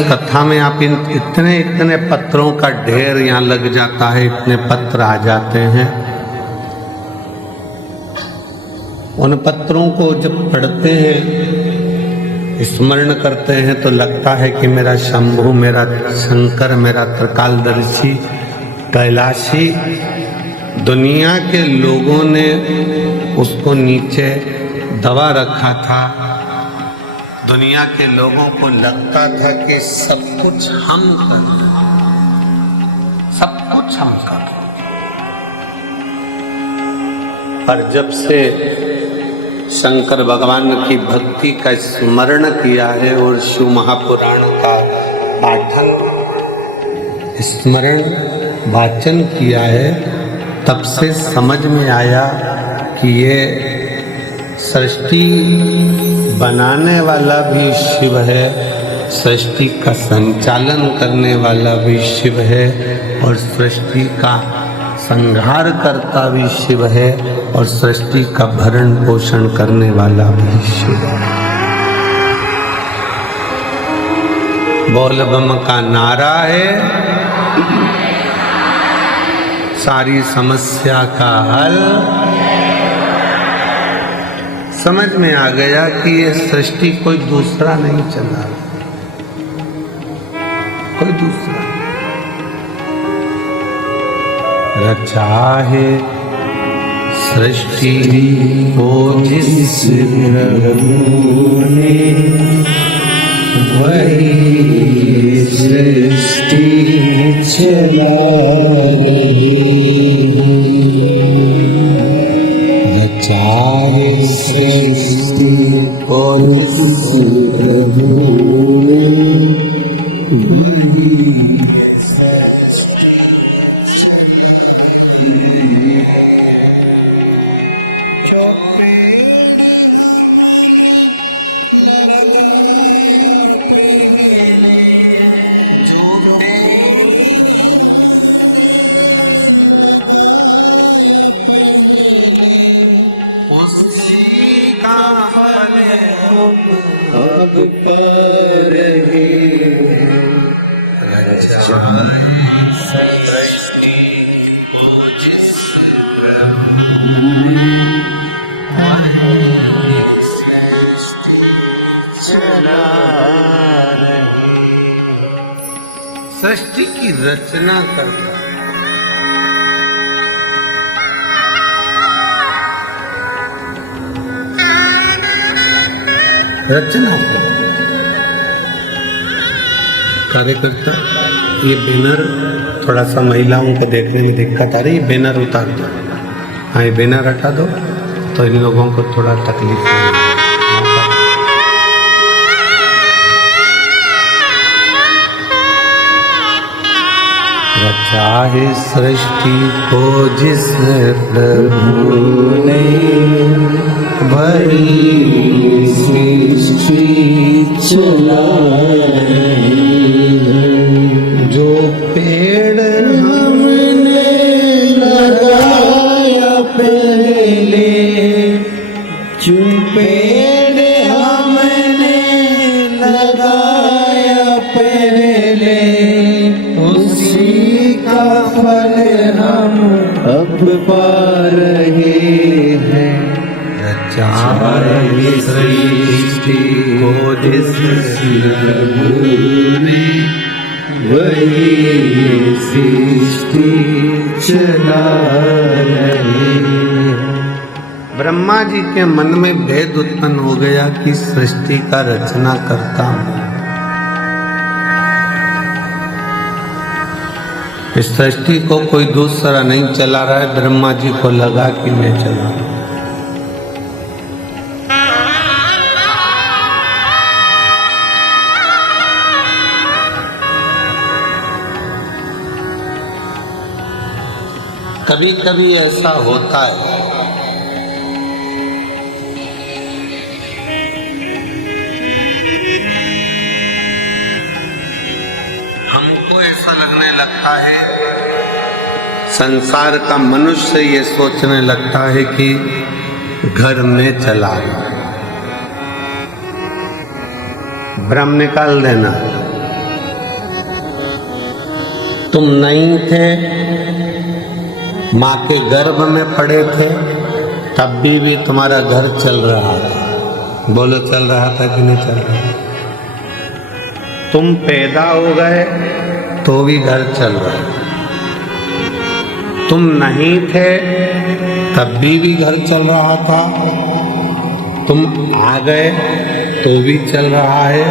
कथा में आप इतने इतने पत्रों का ढेर यहाँ लग जाता है, इतने पत्र आ जाते हैं। उन पत्रों को जब पढ़ते हैं, स्मरण करते हैं, तो लगता है कि मेरा शंभु, मेरा शंकर, मेरा त्रिकालदर्शी, कैलाशी, दुनिया के लोगों ने उसको नीचे दबा रखा था। दुनिया के लोगों को लगता था कि सब कुछ हम कर, सब कुछ हम कर। पर जब से शंकर भगवान की भक्ति का स्मरण किया है और शिव महापुराण का पाठन स्मरण वाचन किया है, तब से समझ में आया कि ये सृष्टि बनाने वाला भी शिव है, सृष्टि का संचालन करने वाला भी शिव है, और सृष्टि का संहार करता भी शिव है, और सृष्टि का भरण पोषण करने वाला भी शिव है। बोल बम का नारा है, सारी समस्या का हल। समझ में आ गया कि ये सृष्टि कोई दूसरा नहीं चला, कोई दूसरा रचा है सृष्टि को जिस प्रभु ने, वही सृष्टि चला सृष्टि और प्रभु ने, सृष्टि की रचना करता है। रचना कार्यकर्ता। ये बैनर थोड़ा सा महिलाओं को देखने में दिक्कत आ रही है, बैनर उतार दो। हाँ, ये बैनर हटा दो तो इन लोगों को थोड़ा तकलीफ होगी। रचा है सृष्टि को जिस प्रभु ने, वही सृष्टि चला है। जो पेड़ हमने लगाया पहले, जो पेड़ हमने लगाया पहले, फल हम अब पा रहे हैं। रचा है सृष्टि को जिस प्रभु ने, वही सृष्टि चला रहे। ब्रह्मा जी के मन में भेद उत्पन्न हो गया कि सृष्टि का रचना करता हूँ। इस सृष्टि को कोई दूसरा नहीं चला रहा है, ब्रह्मा जी को लगा कि मैं चला। कभी कभी ऐसा होता है, ऐसा लगने लगता है, संसार का मनुष्य ये सोचने लगता है कि घर में चला गया, भ्रम निकाल देना। तुम नहीं थे, माँ के गर्भ में पड़े थे, तब भी तुम्हारा घर चल रहा था। बोलो चल रहा था कि नहीं चल रहा? तुम पैदा हो गए तो भी घर चल रहा है। तुम नहीं थे तब भी घर चल रहा था। तुम आ गए तो भी चल रहा है।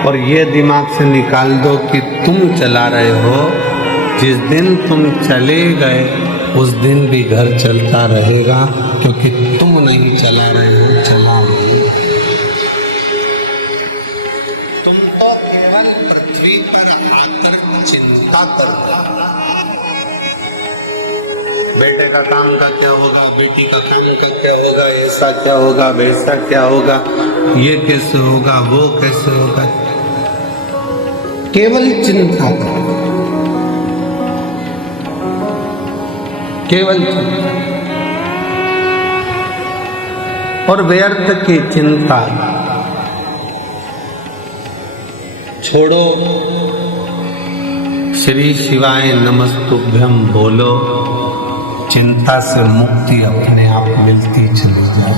और ये दिमाग से निकाल दो कि तुम चला रहे हो, जिस दिन तुम चले गए उस दिन भी घर चलता रहेगा, क्योंकि तुम नहीं चला रहे हो, चला रहे हो। तुम तो केवल पृथ्वी पर आकर चिंता कर रहे हो। बेटे का काम का क्या होगा, बेटी का काम का क्या होगा, ऐसा क्या होगा, वैसा क्या होगा, ये कैसे होगा, वो कैसे होगा, केवल चिंता करो, केवल चिंता। और व्यर्थ की चिंता छोड़ो, श्री शिवाय नमस्तुभ्यम बोलो, चिंता से मुक्ति अपने आप मिलती चली जाए।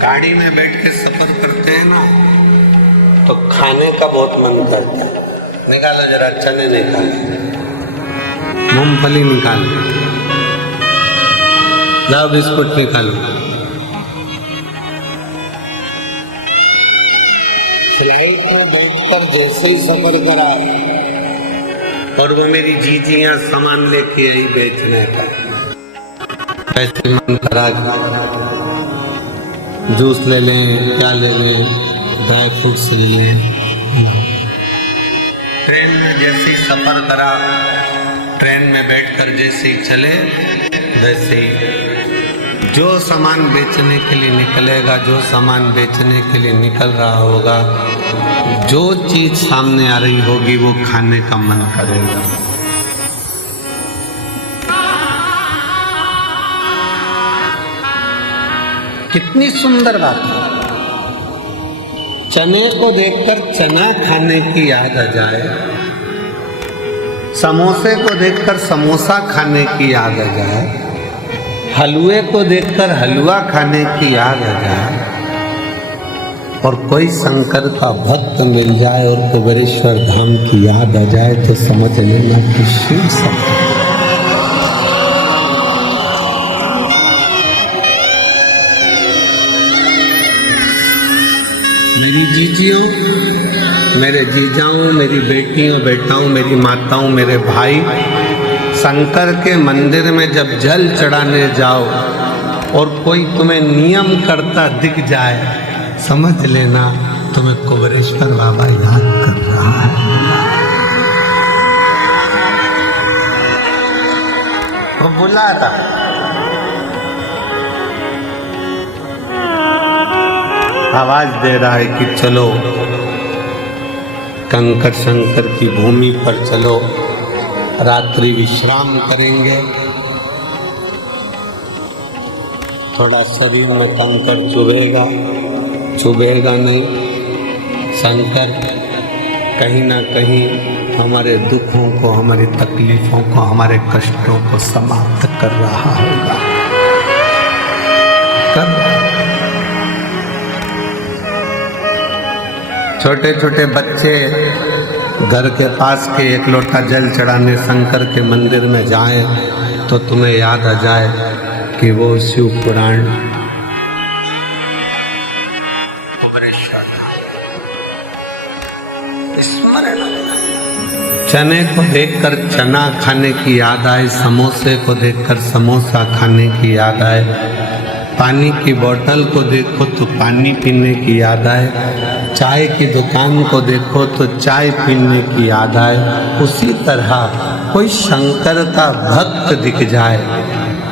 गाड़ी में बैठ के सफर करते हैं ना, तो खाने का बहुत मन करता है। निकालो जरा, चने निकालो, मूंगफली निकालो, लाओ बिस्कुट निकालो। फ्लाइट में बैठकर जैसे ही सफर करा और वो मेरी जीजियां सामान लेके आई बेचने का, पैसे मन करा, जूस ले लें, क्या ले लें, ड्राई फ्रूट्स ले लें। ट्रेन में जैसे ही सफर करा, ट्रेन में बैठकर जैसे ही चले, वैसे ही जो सामान बेचने के लिए निकलेगा, जो सामान बेचने के लिए निकल रहा होगा, जो चीज सामने आ रही होगी वो खाने का मन करेगा। कितनी सुंदर बात है। चने को देखकर चना खाने की याद आ जाए, समोसे को देखकर समोसा खाने की याद आ जाए, हलवे को देखकर हलवा खाने की याद आ जाए, और कोई शंकर का भक्त मिल जाए और कुबेरेश्वर धाम की याद आ जाए, तो समझ लेना कि शिव शक्ति। मेरी जीजियों, मेरे जीजाओं, मेरी बेटियों, बेटाओं, मेरी माताओं, मेरे भाई, शंकर के मंदिर में जब जल चढ़ाने जाओ और कोई तुम्हें नियम करता दिख जाए, समझ लेना तुम्हें कुबेरेश्वर बाबा याद कर रहा है। वो बुला रहा, आवाज दे रहा है कि चलो कंकर शंकर की भूमि पर चलो, रात्रि विश्राम करेंगे। थोड़ा शरीर में कंकर चुभेगा, चुभेगा नहीं। शंकर कहीं ना कहीं हमारे दुखों को, हमारी तकलीफों को, हमारे कष्टों को समाप्त कर रहा होगा। छोटे छोटे बच्चे घर के पास के एक लोटा जल चढ़ाने शंकर के मंदिर में जाएं, तो तुम्हें याद आ जाए कि वो शिव पुराण चने को देखकर चना खाने की याद आए, समोसे को देखकर समोसा खाने की याद आए, पानी की बोतल को देखो तो पानी पीने की याद आए, चाय की दुकान को देखो तो चाय पीने की याद आए। उसी तरह कोई शंकर का भक्त दिख जाए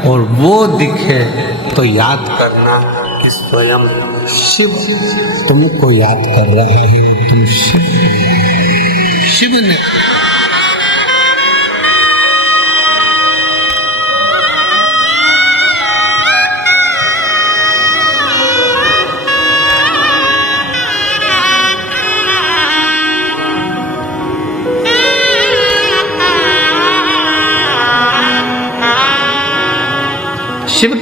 और वो दिखे तो याद करना कि स्वयं शिव तुमको याद कर रहा है। तुम शिव ने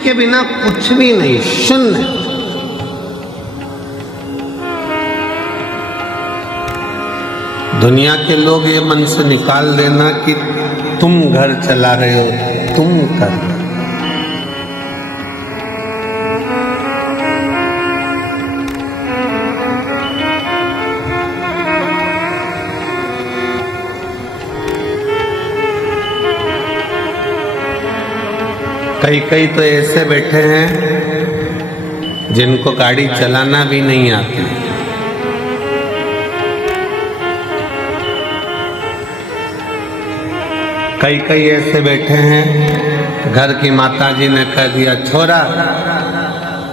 के बिना कुछ भी नहीं, शून्य। दुनिया के लोग ये मन से निकाल देना कि तुम घर चला रहे हो, तुम कर। कई कई तो ऐसे बैठे हैं जिनको गाड़ी चलाना भी नहीं आती। कई कई ऐसे बैठे हैं, घर की माताजी ने कह दिया छोरा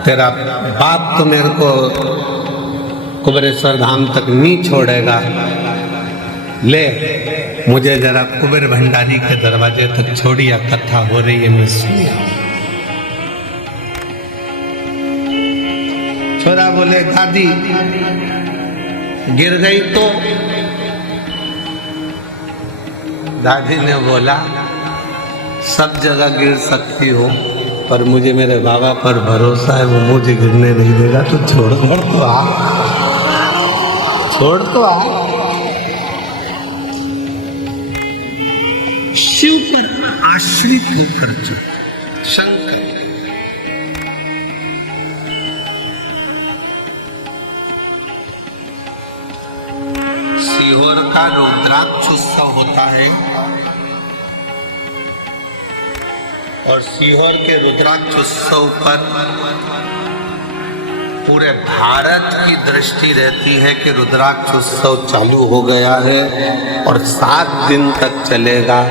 तेरा बाप तो मेरे को कुबेरेश्वर धाम तक नहीं छोड़ेगा, ले मुझे जरा कुबेर भंडारी के दरवाजे तक छोड़िया, कथा हो रही है मैं सुनिया। छोरा बोले दादी गिर गई तो? दादी ने बोला सब जगह गिर सकती हो, पर मुझे मेरे बाबा पर भरोसा है, वो मुझे गिरने नहीं देगा, तो छोड़ तो आ, छोड़ तो आ। शिव पर आश्रित होकर जो शंकर, सीहोर का रुद्राक्ष उत्सव होता है और सीहोर के रुद्राक्ष उत्सव पर पूरे भारत की दृष्टि रहती है कि रुद्राक्ष उत्सव चालू हो गया है और 7 दिन तक चलेगा।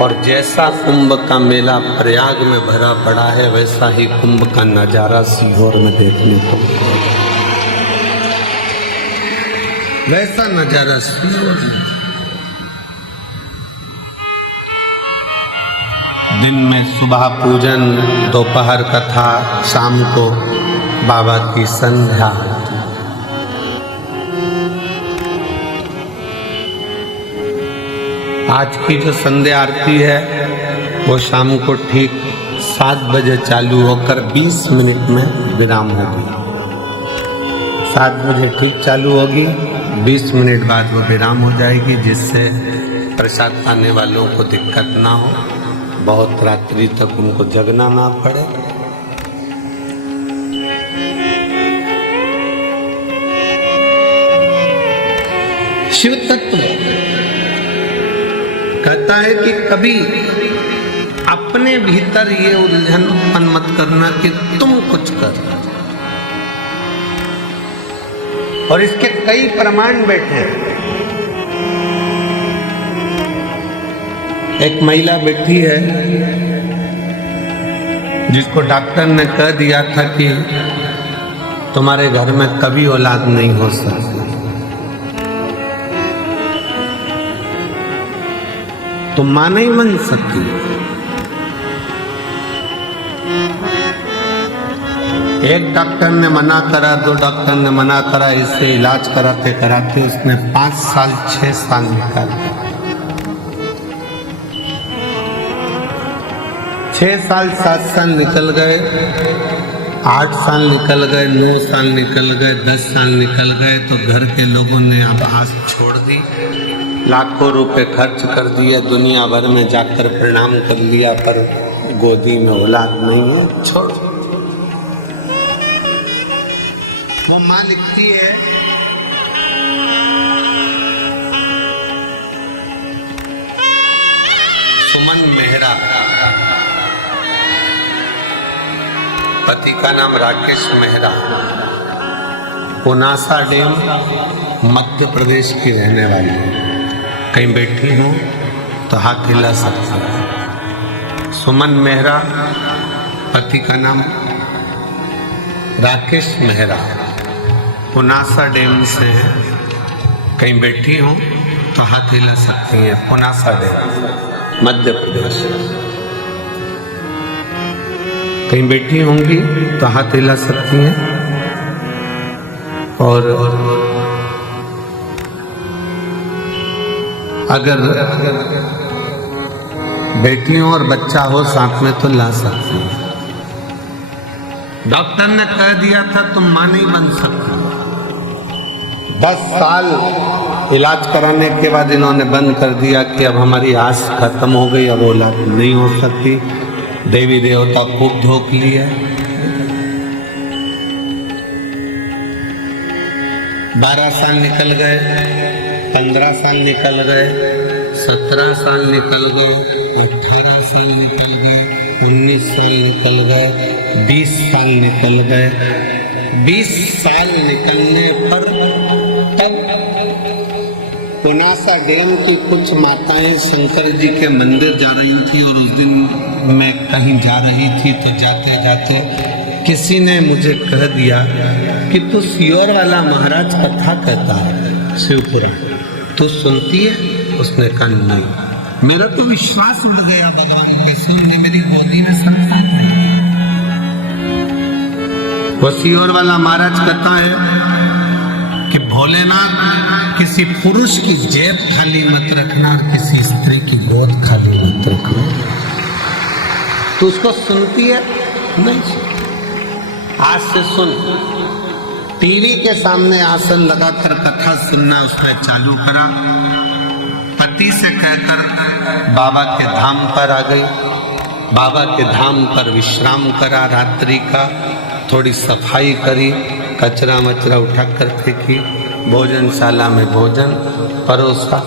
और जैसा कुंभ का मेला प्रयाग में भरा पड़ा है, वैसा ही कुंभ का नजारा सीहोर में देखने को मिलेगा। वैसा नजारा सीहोर में। दिन में सुबह पूजन, दोपहर कथा, शाम को बाबा की संध्या। आज की जो संध्या आरती है वो शाम को ठीक 7 बजे चालू होकर 20 मिनट में विराम होगी। 7 बजे ठीक चालू होगी, 20 मिनट बाद वो विराम हो जाएगी, जिससे प्रसाद खाने वालों को दिक्कत ना हो, बहुत रात्रि तक उनको जगना ना पड़े। शिव तत्व कहता है कि कभी अपने भीतर ये उलझन उत्पन्न मत करना कि तुम कुछ कर। और इसके कई प्रमाण बैठे हैं। एक महिला बैठी है जिसको डॉक्टर ने कह दिया था कि तुम्हारे घर में कभी औलाद नहीं हो सकती। तो मां नहीं बन सकती। एक डॉक्टर ने मना करा, 2 डॉक्टर ने मना करा, इससे इलाज कराते कराते उसने 5 साल 6 साल निकाल दिया। 6 साल 7 साल निकल गए, 8 साल निकल गए, 9 साल निकल गए, 10 साल निकल गए, तो घर के लोगों ने अब आस छोड़ दी। लाखों रुपए खर्च कर दिए, दुनिया भर में जाकर प्रणाम कर लिया, पर गोदी में औलाद नहीं है, छोड़। वो मां लिखती है सुमन मेहरा, पति का नाम राकेश मेहरा, पुनासा डैम मध्य प्रदेश की रहने वाली है। कहीं बैठी हूँ तो हाथ हिला सकती है। सुमन मेहरा, पति का नाम राकेश मेहरा, पुनासा डैम से है। कहीं बैठी हूँ तो हाथ हिला सकती हैं। पुनासा डैम मध्य प्रदेश। कहीं बैठी होंगी तो हाथ हिला सकती हैं। और अगर बेटी हो और बच्चा हो साथ में तो ला सकती है। डॉक्टर ने कह दिया था तुम मां नहीं बन सकती। 10 साल इलाज कराने के बाद इन्होंने बंद कर दिया कि अब हमारी आस खत्म हो गई, अब औलाद नहीं हो सकती। देवी देवता खूब धोख लिए। 12 साल निकल गए, 15 साल निकल गए, 17 साल निकल गए, 18 साल निकल गए, 19 साल निकल गए, 20 साल निकल गए। 20 साल निकलने पर तब पुनासा डैम की कुछ माताएं शंकर जी के मंदिर जा रही थी और उस दिन मैं कहीं जा रही थी, तो जाते जाते किसी ने मुझे कह दिया कि तू सियोर वाला महाराज कथा कहता है शिवपुराण, तू सुनती है? उसने कहा नहीं। मेरा तो विश्वास उड़ गया भगवान पे, सुनने मेरी गोदी में संतान है। वो सियोर वाला महाराज कहता है कि भोलेनाथ किसी पुरुष की जेब खाली मत रखना और किसी स्त्री की गोद खाली मत रखना। तो उसको सुनती है? नहीं। आज से सुन, टीवी के सामने आसन लगाकर कथा सुनना उसने चालू करा। पति से कहकर बाबा के धाम पर आ गई। बाबा के धाम पर विश्राम करा, रात्रि का थोड़ी सफाई करी, कचरा मचरा उठा कर फेंकी, भोजनशाला में भोजन परोसा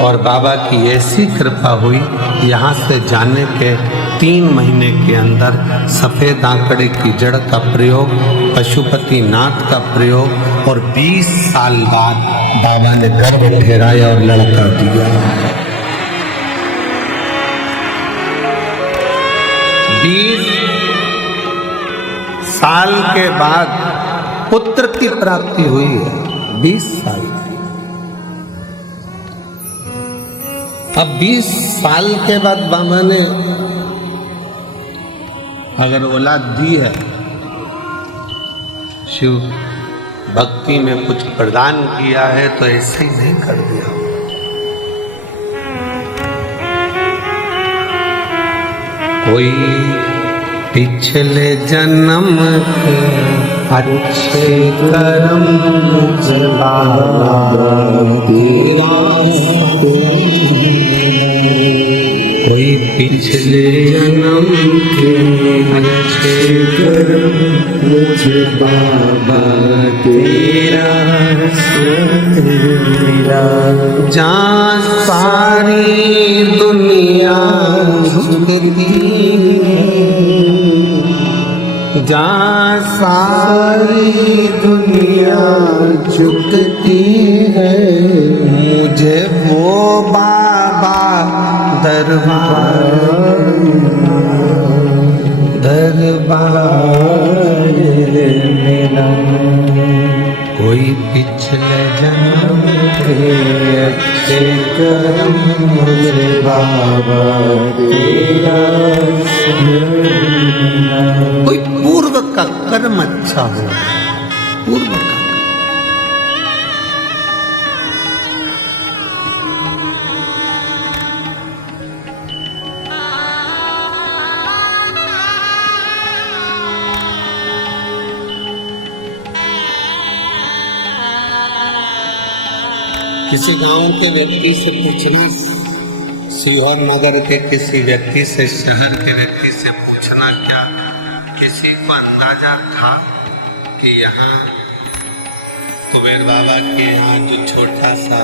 और बाबा की ऐसी कृपा हुई, यहाँ से जाने के 3 महीने के अंदर सफेद आंकड़े की जड़ का प्रयोग, पशुपति नाथ का प्रयोग और 20 साल बाद बाबा ने गर्भ ठहराया और लड़का दिया। 20 साल के बाद पुत्र की प्राप्ति हुई है। 20 साल। अब 20 साल के बाद बाबा ने अगर औलाद दी है, शिव भक्ति में कुछ प्रदान किया है, तो ऐसे ही नहीं कर दिया। कोई पिछले जन्म के अच्छे कर्म कोई पिछले जन्म के अच्छे कर्म मुझे बाबा तेरा मेरा। जहाँ सारी दुनिया झुकती है, जहाँ सारी दुनिया झुकती है, मुझे वो बाबा दरबार मेरा। कोई पिछले जन्म के अच्छे कर्म मुझे बाबा तेरा। कोई पूर्व का कर्म अच्छा हो, पूर्व का। किसी गांव के व्यक्ति से पूछना, सीहोर नगर के किसी व्यक्ति से, शहर के व्यक्ति से पूछना, क्या किसी को अंदाजा था कि यहाँ कुबेर बाबा के यहाँ जो छोटा सा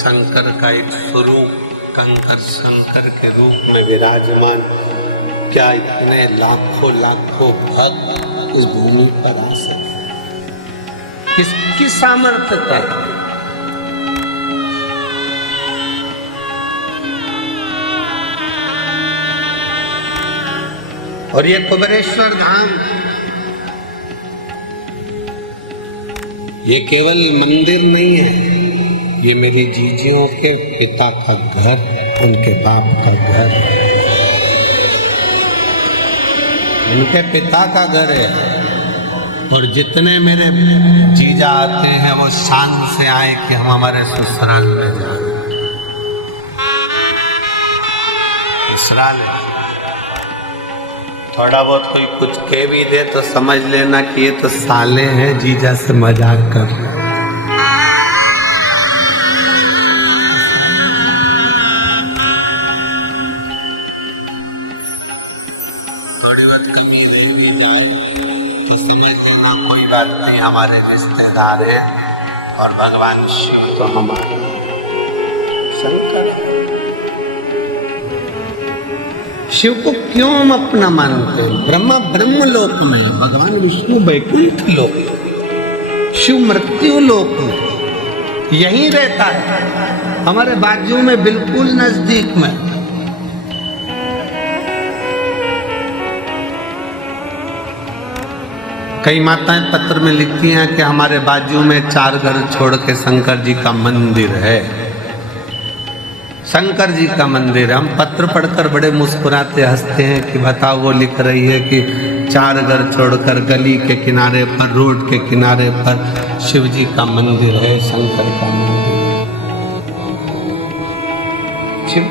शंकर का एक स्वरूप कंकर शंकर के रूप में विराजमान, क्या इतने लाखों लाखों भक्त इस भूमि पर आ सके? किसकी सामर्थ्य है? और ये कुबेरेश्वर धाम, ये केवल मंदिर नहीं है, ये मेरी जीजियों के पिता का घर, उनके बाप का घर, उनके पिता का घर है। और जितने मेरे जीजा आते हैं वो शान से आए कि हम हमारे ससुराल में जाए। ससुराल है थोड़ा बहुत कोई कुछ कह भी दे तो समझ लेना कि ये तो साले हैं, जीजा से मजाक कर। कोई बात नहीं, हमारे रिश्तेदार हैं और भगवान शिव तो हमारे शंकर। शिव को क्यों हम अपना मानते हैं? ब्रह्मा ब्रह्म लोक में, भगवान विष्णु वैकुंठ लोक, शिव मृत्यु लोक में, यहीं रहता है हमारे बाजू में, बिल्कुल नजदीक में। कई माताएं पत्र में लिखती हैं कि हमारे बाजू में 4 घर छोड़ के शंकर जी का मंदिर है, शंकर जी का मंदिर। हम पत्र पढ़कर बड़े मुस्कुराते हंसते हैं कि बताओ, वो लिख रही है कि 4 घर छोड़कर गली के किनारे पर, रोड के किनारे पर शिव जी का मंदिर है, शंकर का मंदिर। शिव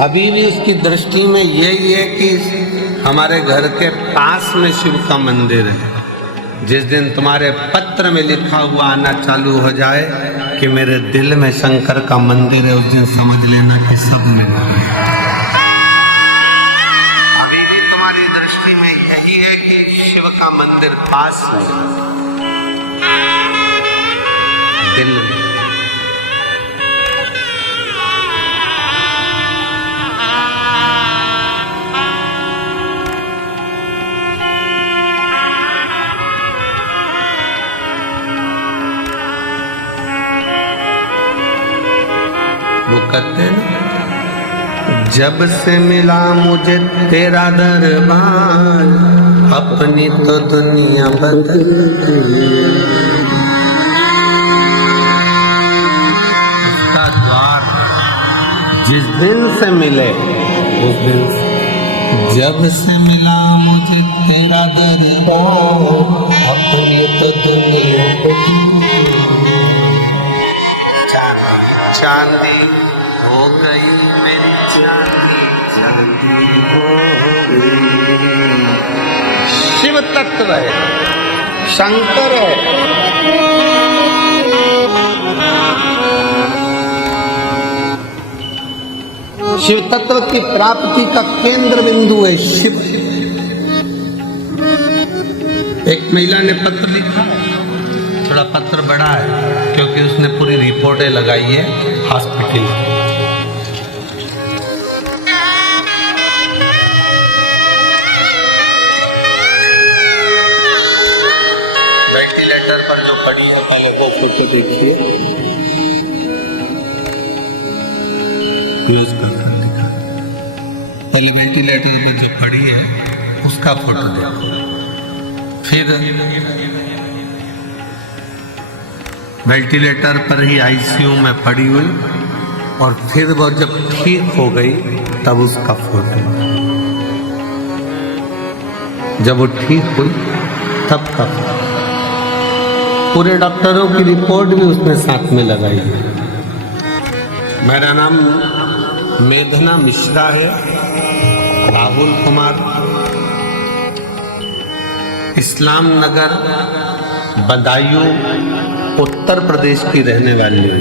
अभी भी उसकी दृष्टि में यही है कि हमारे घर के पास में शिव का मंदिर है। जिस दिन तुम्हारे पत्र में लिखा हुआ आना चालू हो जाए कि मेरे दिल में शंकर का मंदिर है, उस दिन समझ लेना कि सब मिला है। अभी भी तुम्हारी दृष्टि में यही है कि शिव का मंदिर पास में, दिल में। वो कहते हैं, जब से मिला मुझे तेरा दरबार, अपनी तो दुनिया बदल गई। उसका द्वार जिस दिन से मिले, उस दिन से, जब से मिला मुझे तेरा दरबार, अपनी तो दुनिया चांदी हो गई मेरी, चांदी चांदी हो गई। शिव तत्व है, शंकर है। शिव तत्व की प्राप्ति का केंद्र बिंदु है शिव। एक महिला ने पत्र लिखा, थोड़ा पत्र बड़ा है क्योंकि उसने पूरी रिपोर्टें लगाई है हॉस्पिटल। वेंटिलेटर पर जो पड़ी है, पहले वो फोटो देखिए, पहले वेंटिलेटर पर जो पड़ी है उसका फोटो देखो, फिर वेंटिलेटर पर ही आईसीयू में पड़ी हुई, और फिर वो जब ठीक हो गई तब उसका फोटो, जब वो ठीक हुई तब का फोटो। पूरे डॉक्टरों की रिपोर्ट भी उसने साथ में लगाई है। मेरा नाम मेघना मिश्रा है, राहुल कुमार, इस्लाम नगर बदायूं उत्तर प्रदेश की रहने वाली हूँ।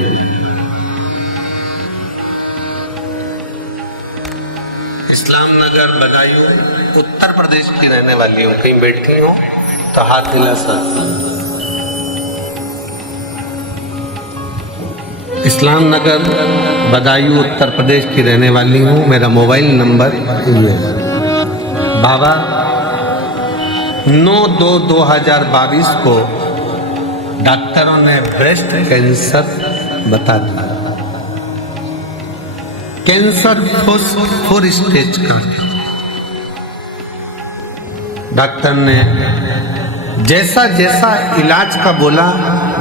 इस्लाम नगर बदायूं उत्तर प्रदेश की रहने वाली हूँ। कहीं बैठी हो तो हाथ हिला सकते। इस्लाम नगर बदायूं उत्तर प्रदेश की रहने वाली हूँ। मेरा मोबाइल नंबर ये है, बाबा 9/2/2022 को डॉक्टरों ने ब्रेस्ट कैंसर बता दिया। कैंसर 4 स्टेज का। डॉक्टर ने जैसा जैसा इलाज का बोला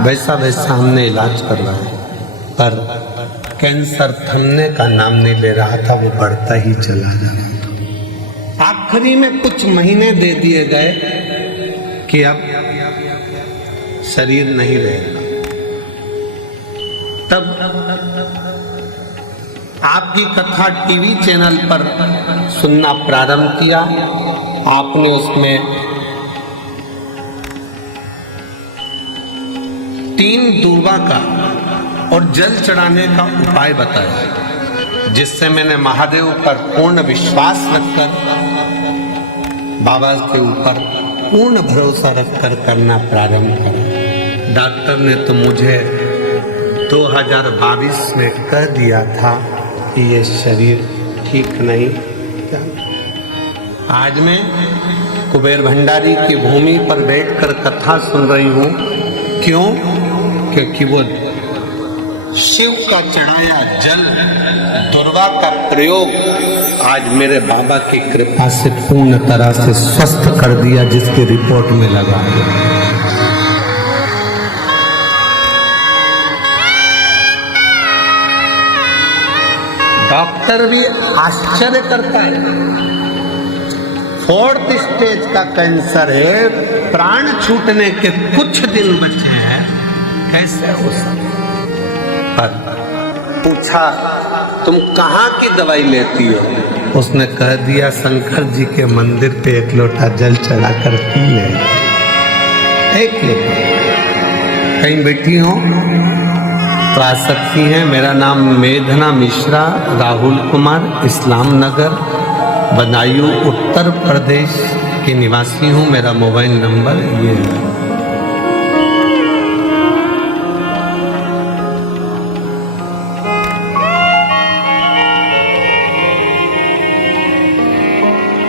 वैसा वैसा हमने इलाज करवाया, पर कैंसर थमने का नाम नहीं ले रहा था, वो बढ़ता ही चला जा रहा था। आखिरी में कुछ महीने दे दिए गए कि अब शरीर नहीं रहेगा। तब आपकी कथा टीवी चैनल पर सुनना प्रारंभ किया। आपने उसमें 3 दूर्वा का और जल चढ़ाने का उपाय बताया, जिससे मैंने महादेव पर पूर्ण विश्वास रखकर, बाबा के ऊपर पूर्ण भरोसा रखकर करना प्रारंभ करा। डॉक्टर ने तो मुझे 2022 में कह दिया था कि ये शरीर ठीक नहीं। आज मैं कुबेर भंडारी की भूमि पर बैठकर कथा सुन रही हूँ। क्यों? क्योंकि वो शिव का चढ़ाया जल, दुर्वा का प्रयोग आज मेरे बाबा की कृपा से पूर्ण तरह से स्वस्थ कर दिया, जिसकी रिपोर्ट में लगा है। डॉक्टर भी आश्चर्य करता है। 4th स्टेज का कैंसर है, प्राण छूटने के कुछ दिन बचे हैं, कैसे हो सकता? पर पूछा, तुम कहाँ की दवाई लेती हो? उसने कह दिया, शंकर जी के मंदिर पे 1 लोटा जल चढ़ा कर पी ले। 1 लोटा। कहीं बैठी हो तो आ सकती हैं। मेरा नाम मेघना मिश्रा, राहुल कुमार, इस्लाम नगर, बदायूं, उत्तर प्रदेश के निवासी हूँ। मेरा मोबाइल नंबर ये है।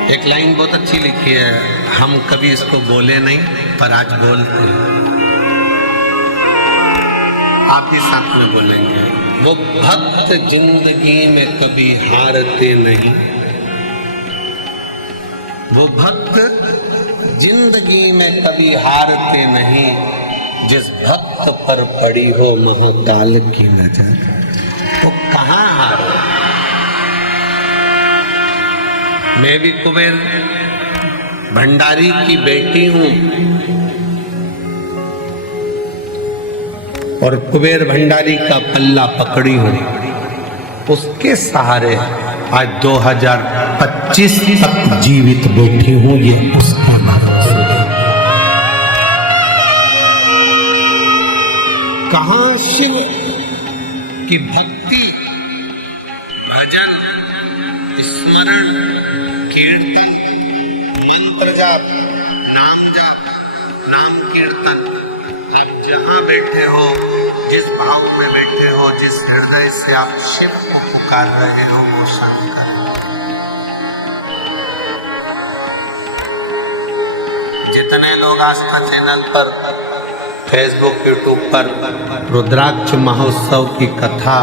एक लाइन बहुत अच्छी लिखी है, हम कभी इसको बोले नहीं पर आज बोलते हैं। आप ही साथ में बोलेंगे। वो भक्त जिंदगी में कभी हारते नहीं, वो भक्त जिंदगी में कभी हारते नहीं, जिस भक्त पर पड़ी हो महाकाल की नजर, वो कहाँ हारे। मैं भी कुबेर भंडारी की बेटी हूं और कुबेर भंडारी का पल्ला पकड़ी हूं। उसके सहारे आज 2025 तक जीवित बैठी हूं। ये उसका भरोसा। कहां शिव की भक्ति, भजन, स्मरण, कीर्तन, मंत्र जाप, नाम कीर्तन, आप जहां बैठे हो, जिस भाव में बैठे हो, जिस हृदय से आप शिव को पुकार रहे हो, वो शंकर। जितने लोग आस्था चैनल पर, फेसबुक, यूट्यूब पर रुद्राक्ष महोत्सव की कथा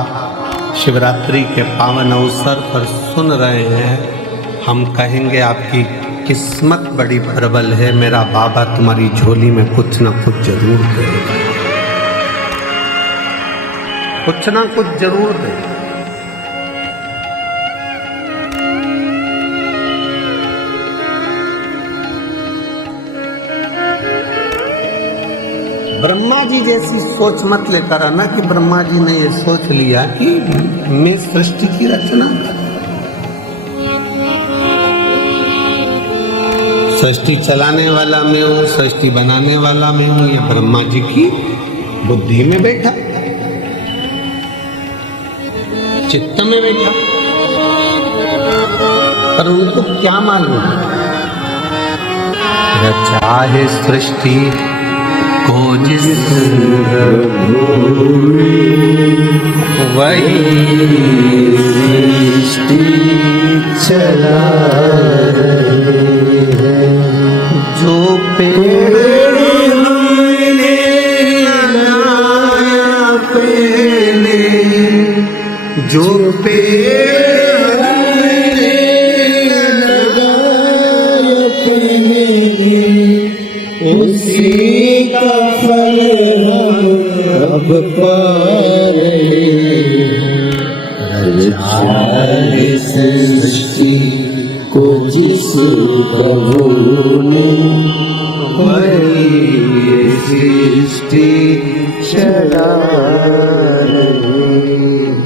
शिवरात्रि के पावन अवसर पर सुन रहे हैं, हम कहेंगे आपकी किस्मत बड़ी प्रबल है। मेरा बाबा तुम्हारी झोली में कुछ ना कुछ जरूर देगा, कुछ ना कुछ जरूर देगा। ब्रह्मा जी जैसी सोच मत लेकर आना कि ब्रह्मा जी ने ये सोच लिया कि मैं सृष्टि की रचना कर, सृष्टि चलाने वाला मैं हूँ, सृष्टि बनाने वाला मैं हूँ। ये ब्रह्मा जी की बुद्धि में बैठा, चित्त में बैठा, पर उनको क्या मालूम रचा है सृष्टि को जिस वही सृष्टि चला जो पेड़ जो पेड़ उसी का फल हम अब पा रहे सृष्टि को जिस प्रभु ने वही सृष्टि चला,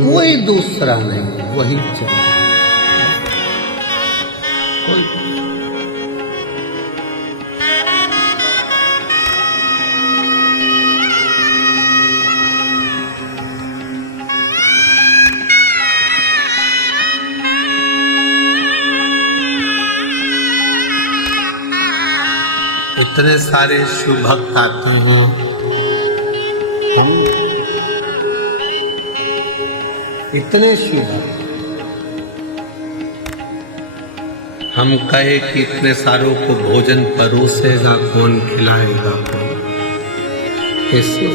कोई दूसरा नहीं। वही चल। कोई इतने सारे शिव भक्त आते हैं, हम इतने शिव भक्त, हम कहे कि इतने सारों को भोजन परोसेगा कौन, खिलाएगा कौन, कैसे?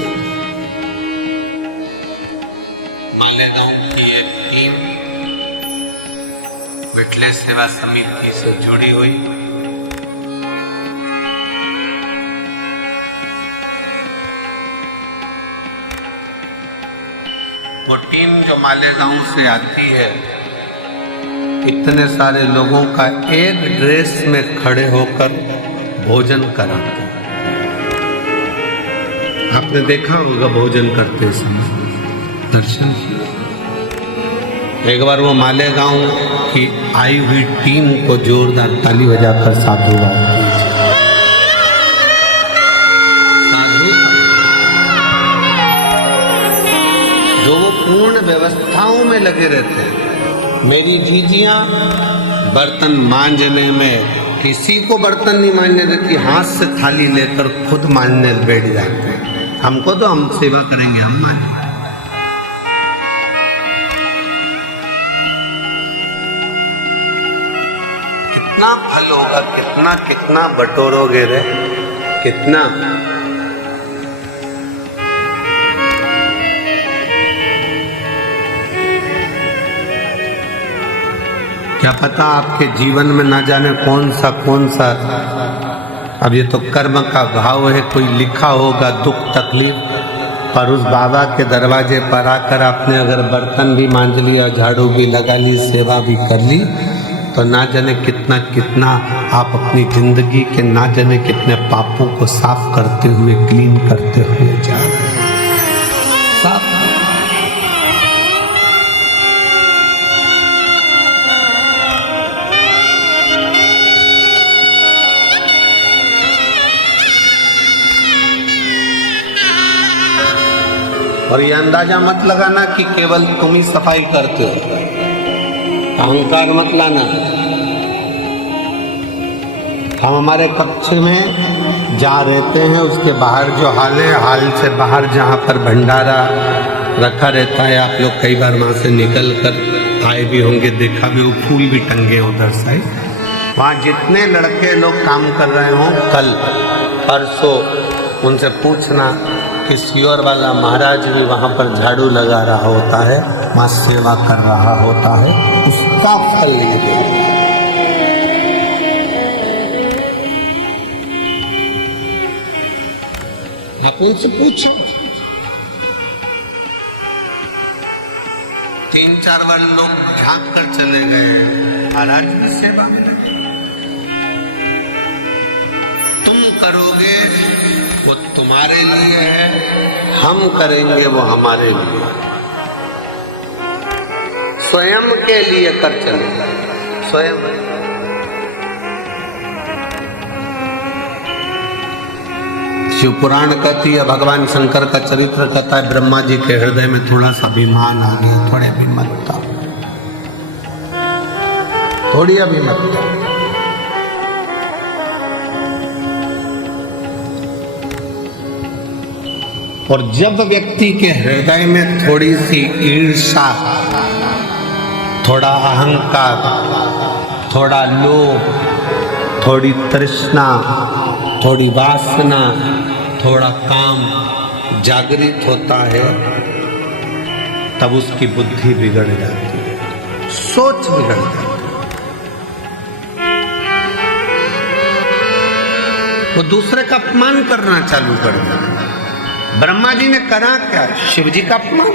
मालेगांव की एक टीम विठले सेवा समिति से जुड़ी हुई, वो टीम जो मालेगांव से आती है, इतने सारे लोगों का एक ड्रेस में खड़े होकर भोजन कराते हैं। आपने देखा होगा भोजन करते समय, दर्शन किया। एक बार वो मालेगांव की आई हुई टीम को जोरदार ताली बजाकर साधुवाद कीजिए। जो वो पूर्ण व्यवस्थाओं में लगे रहते हैं। मेरी जीजियां बर्तन मांजने में किसी को बर्तन नहीं मांजने देती, हाथ से थाली लेकर खुद मांजने बैठ जाते हैं। हमको तो हम सेवा करेंगे, हम मांजेंगे। कितना फल होगा, कितना कितना बटोरोगे रे, कितना। क्या पता आपके जीवन में ना जाने कौन सा, अब ये तो कर्म का भाव है, कोई लिखा होगा दुख तकलीफ, पर उस बाबा के दरवाजे पर आकर आपने अगर बर्तन भी मांज लिया, झाड़ू भी लगा ली, सेवा भी कर ली, तो ना जाने कितना कितना आप अपनी जिंदगी के ना जाने कितने पापों को साफ करते हुए, क्लीन करते हुए जा रहे हैं। साफ और ये अंदाजा मत लगाना कि केवल तुम ही सफाई करते हो, अहंकार मत लाना। हम हमारे कक्ष में जहाँ रहते हैं उसके बाहर जो हाल है, हाल से बाहर जहाँ पर भंडारा रखा रहता है, आप लोग कई बार वहाँ से निकल कर आए भी होंगे, देखा भी हो, फूल भी टंगे उधर साइड। वहाँ जितने लड़के लोग काम कर रहे हों, कल परसों उनसे पूछना कि सियोर वाला महाराज भी वहाँ पर झाड़ू लगा रहा होता है, वहाँ सेवा कर रहा होता है, उसका फल लीजिए। आप उनसे पूछो। 3-4 बार लोग झांक कर चले गए, महाराज की सेवा में लगे। तुम करोगे वो तुम्हारे लिए है, हम करेंगे वो हमारे लिए। स्वयं के लिए कर चले, स्वयं। शिव पुराण कहती है, भगवान शंकर का चरित्र कहता है, ब्रह्मा जी के हृदय में थोड़ा सा अभिमान आ गया, थोड़े अभिमतता, थोड़ी अभिमतता। और जब व्यक्ति के हृदय में थोड़ी सी ईर्ष्या, थोड़ा अहंकार, थोड़ा लोभ, थोड़ी तृष्णा, थोड़ी वासना, थोड़ा काम जागृत होता है, तब उसकी बुद्धि बिगड़ जाती है, सोच बिगड़ जाती है। वो दूसरे का अपमान करना चालू कर देता है। ब्रह्मा जी ने करा क्या? शिव जी का अपमान।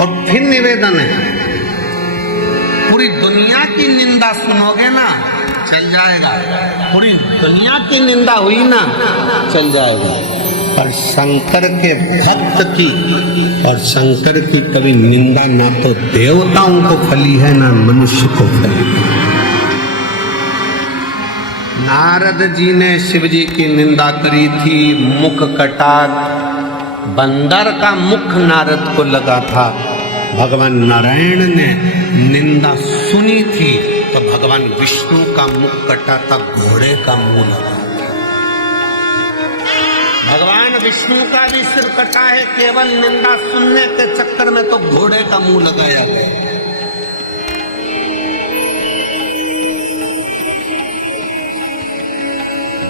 और फिर निवेदन है, पूरी दुनिया की निंदा सुनोगे ना चल जाएगा, पूरी दुनिया की निंदा हुई ना चल जाएगा, पर शंकर के भक्त की और शंकर की कभी निंदा ना तो देवताओं को फली है ना मनुष्य को फली। नारद जी ने शिव जी की निंदा करी थी, मुख कटा, बंदर का मुख नारद को लगा था। भगवान नारायण ने निंदा सुनी थी तो भगवान विष्णु का मुख कटा था, घोड़े का मुंह लगा था। भगवान विष्णु का भी सिर कटा है, केवल निंदा सुनने के चक्कर में तो घोड़े का मुंह लगाया गया।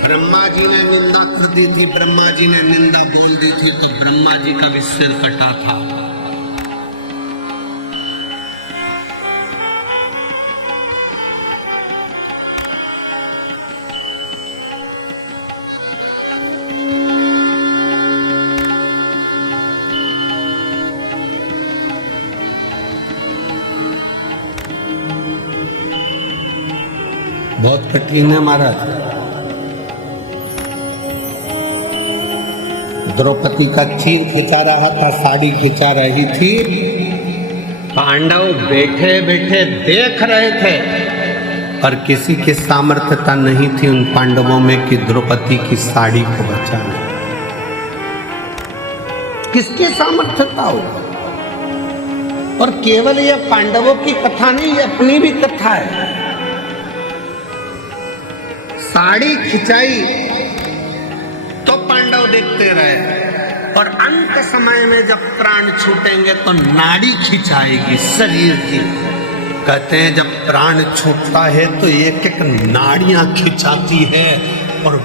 ब्रह्मा जी ने निंदा कर दी थी, ब्रह्मा जी ने निंदा बोल दी थी तो ब्रह्मा जी का भी सिर कटा था। बहुत कठिन है महाराज। द्रौपदी का चीर खिंचा रहा था, साड़ी खिंचा रही थी, पांडव बैठे बैठे देख रहे थे, पर किसी की सामर्थ्यता नहीं थी उन पांडवों में कि द्रौपदी की साड़ी को बचाने। किसकी सामर्थ्यता होगी? और केवल ये पांडवों की कथा नहीं, ये अपनी भी कथा है। साड़ी खिंचाई तो पांडव देखते रहे, और अंत समय में जब प्राण छूटेंगे तो नाड़ी खिंचाएगी शरीर की। कहते हैं जब प्राण छूटता है तो एक एक नाड़ियां खिंचाती है, और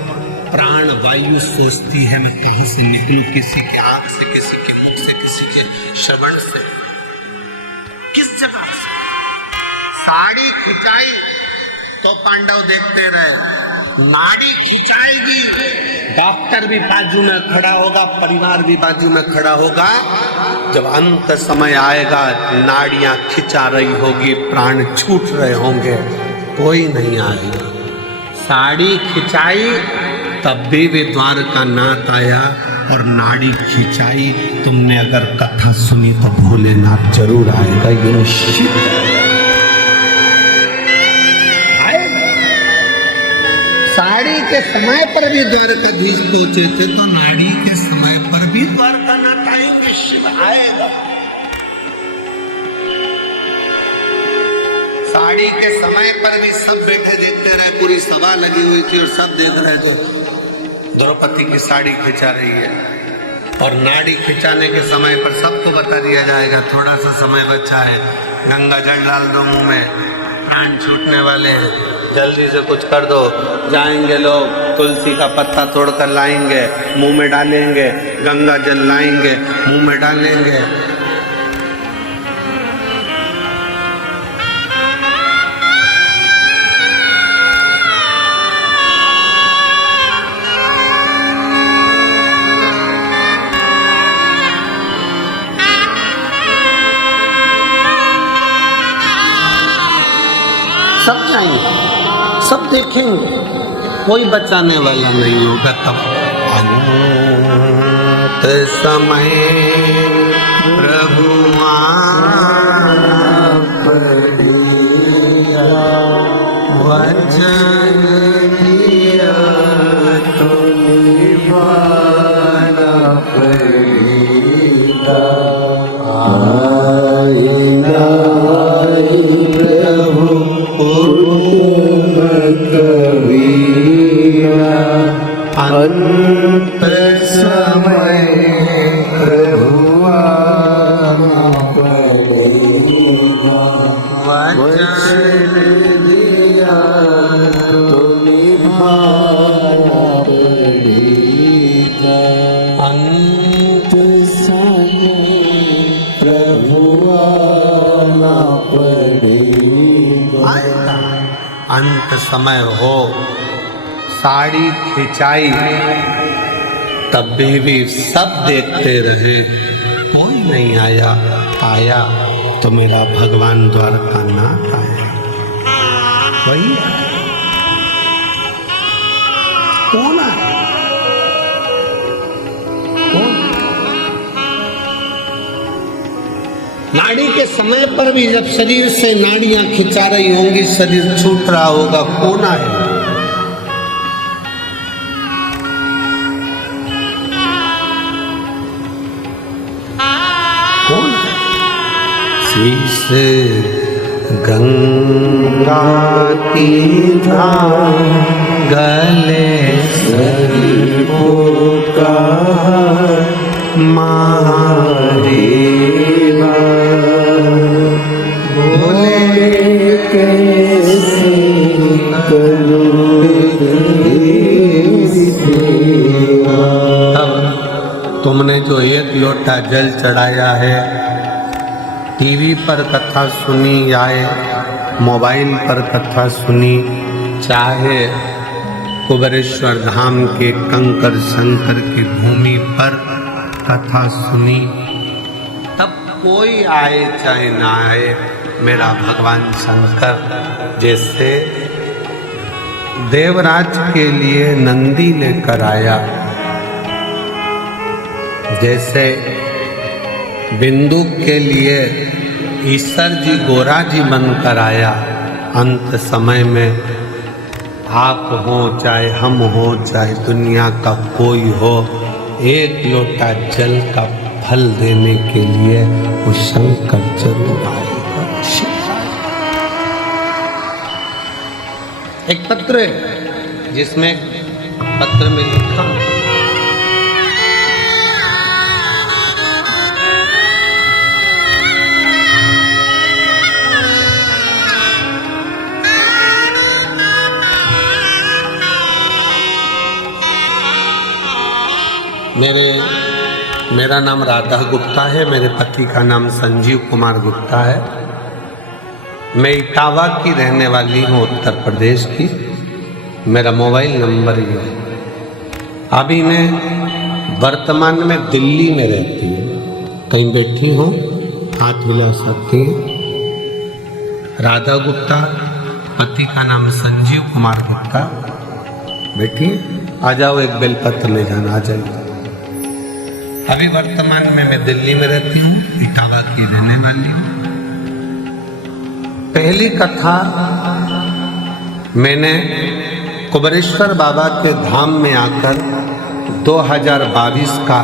प्राण वायु सोचती है मैं कहीं से निकलूं, किसी के आंख से, किसी के मुख से, किसी के श्रवण से, किस जगह से। साड़ी खिंचाई तो पांडव देखते रहे, नाड़ी खिंचाएगी, डॉक्टर भी बाजू में खड़ा होगा, परिवार भी बाजू में खड़ा होगा। जब अंत समय आएगा, नाड़ियां खिंचा रही होगी, प्राण छूट रहे होंगे, कोई नहीं आएगा। साड़ी खिंचाई तब भी द्वारका नाथ आया, और नाड़ी खिंचाई। तुमने अगर कथा सुनी तो भोलेनाथ जरूर आएगा, ये निश्चित है। साड़ी के समय पर भी द्वारकाधीश पहुंचे थे, तो नाड़ी के समय पर भी द्वारकानाथ आएंगे, शिव आएगा। साड़ी के समय पर भी सब बैठे देखते रहे, पूरी सभा लगी हुई थी और सब देख रहे जो द्रौपदी की साड़ी खिंचा रही है। और नाड़ी खिंचाने के समय पर सबको बता दिया जाएगा, थोड़ा सा समय बचा है, गंगा जल डाल दो मुंह में, प्राण छूटने वाले हैं, जल्दी से कुछ कर दो। जाएंगे लोग, तुलसी का पत्ता तोड़कर लाएंगे, मुंह में डालेंगे, गंगा जल लाएंगे, मुंह में डालेंगे। सब जाएंगे, सब देखेंगे, कोई बचाने वाला नहीं होगा। तब अंत समय प्रभु वचन दिया तो निभाना पड़ेगा। आएगा अंत समय प्रभु आना पड़ेगा। वचन दिया तो निभाना पड़ेगा। अंत समय प्रभु आना पड़ेगा। अंत समय हो, साड़ी खिंचाई, तब भी सब देखते रहे, कोई नहीं आया। आया तो मेरा भगवान द्वारकानाथ आया, वही नाड़ी के समय पर भी जब शरीर से नाड़ियां खिंचा रही होंगी, शरीर छूट रहा होगा, कौन है? कौन? शीश गंगा की धार गले सर्वो का मारे बोले कैसे तब तुमने जो एक लोटा जल चढ़ाया है, टीवी पर कथा सुनी या मोबाइल पर कथा सुनी, चाहे कुबेरेश्वर धाम के कंकर शंकर की भूमि पर कथा सुनी, तब कोई आए चाहे ना आए, मेरा भगवान शंकर जैसे देवराज के लिए नंदी लेकर आया, जैसे बिंदु के लिए ईश्वर जी गोरा जी बनकर आया, अंत समय में आप हो चाहे हम हो चाहे दुनिया का कोई हो, एक लोटा जल का फल देने के लिए वो शंकर जरूर आएगा। एक पत्र है जिसमें पत्र में लिखा, मेरा नाम राधा गुप्ता है, मेरे पति का नाम संजीव कुमार गुप्ता है। मैं इटावा की रहने वाली हूँ, उत्तर प्रदेश की। मेरा मोबाइल नंबर ये है। अभी मैं वर्तमान में दिल्ली में रहती हूँ। कहीं बैठी हूँ, हाथ हिला सकती हैं। राधा गुप्ता, पति का नाम संजीव कुमार गुप्ता। बैठी, आ जाओ, एक बेलपत्र ले जाना, आ जाइए। अभी वर्तमान में मैं दिल्ली में रहती हूँ, इटावा की रहने वाली हूँ। पहली कथा मैंने कुबेरेश्वर बाबा के धाम में आकर 2022 का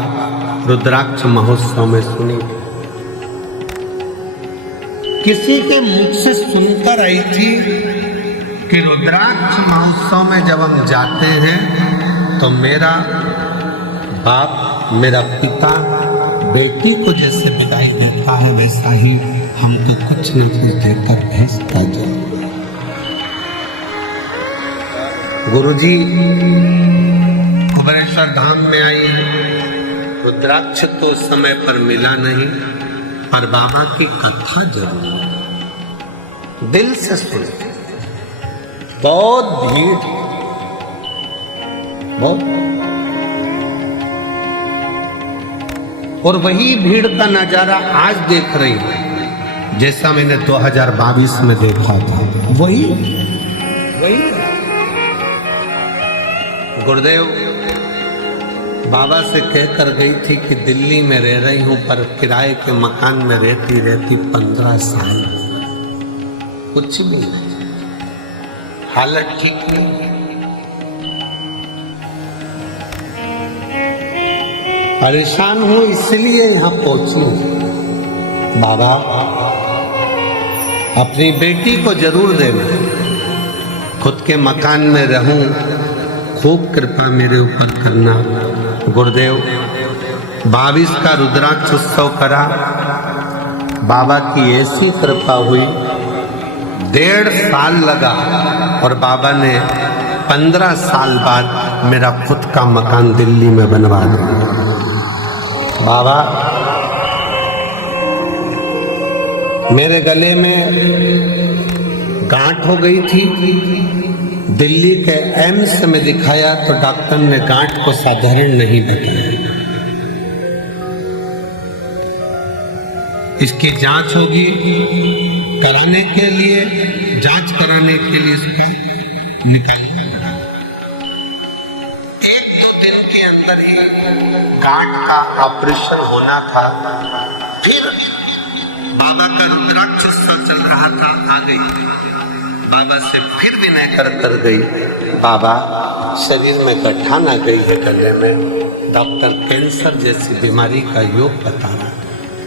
रुद्राक्ष महोत्सव में सुनी। किसी के मुख से सुनकर आई थी कि रुद्राक्ष महोत्सव में जब हम जाते हैं तो मेरा बाप, मेरा पिता बेटी को जैसे विदाई देता है, वैसा ही हम तो कुछ न कुछ देकर भेजता जाए। गुरुजी कुबेरेश्वर धाम में आई, रुद्राक्ष तो उस समय पर मिला नहीं, पर बाबा की कथा जरूर दिल से सुनी। बहुत भीड़, बहुत, और वही भीड़ का नजारा आज देख रही हूं जैसा मैंने 2022 में देखा था। वही गुरुदेव बाबा से कहकर गई थी कि दिल्ली में रह रही हूं, पर किराए के मकान में रहती 15 साल, कुछ भी नहीं, हालत ठीक नहीं। परेशान हूं इसलिए यहां पहुंची। बाबा अपनी बेटी को जरूर देना, खुद के मकान में रहूं, खूब कृपा मेरे ऊपर करना। गुरुदेव 22 का रुद्राक्ष उत्सव करा, बाबा की ऐसी कृपा हुई, 1.5 साल लगा और बाबा ने 15 साल बाद मेरा खुद का मकान दिल्ली में बनवा दिया। बाबा मेरे गले में गांठ हो गई थी, दिल्ली के एम्स में दिखाया तो डॉक्टर ने गांठ को साधारण नहीं बताया। इसकी जांच होगी, कराने के लिए, जांच कराने के लिए इसका निकालना। 1-2 दिन के अंदर ही गांठ का ऑपरेशन होना था। फिर बाबा का रुद्राक्ष उत्सव चल रहा था, आ गई। बाबा से फिर विनय कर गई, बाबा शरीर में गठान आ गई है गले में, डॉक्टर कैंसर जैसी बीमारी का योग बता रहा,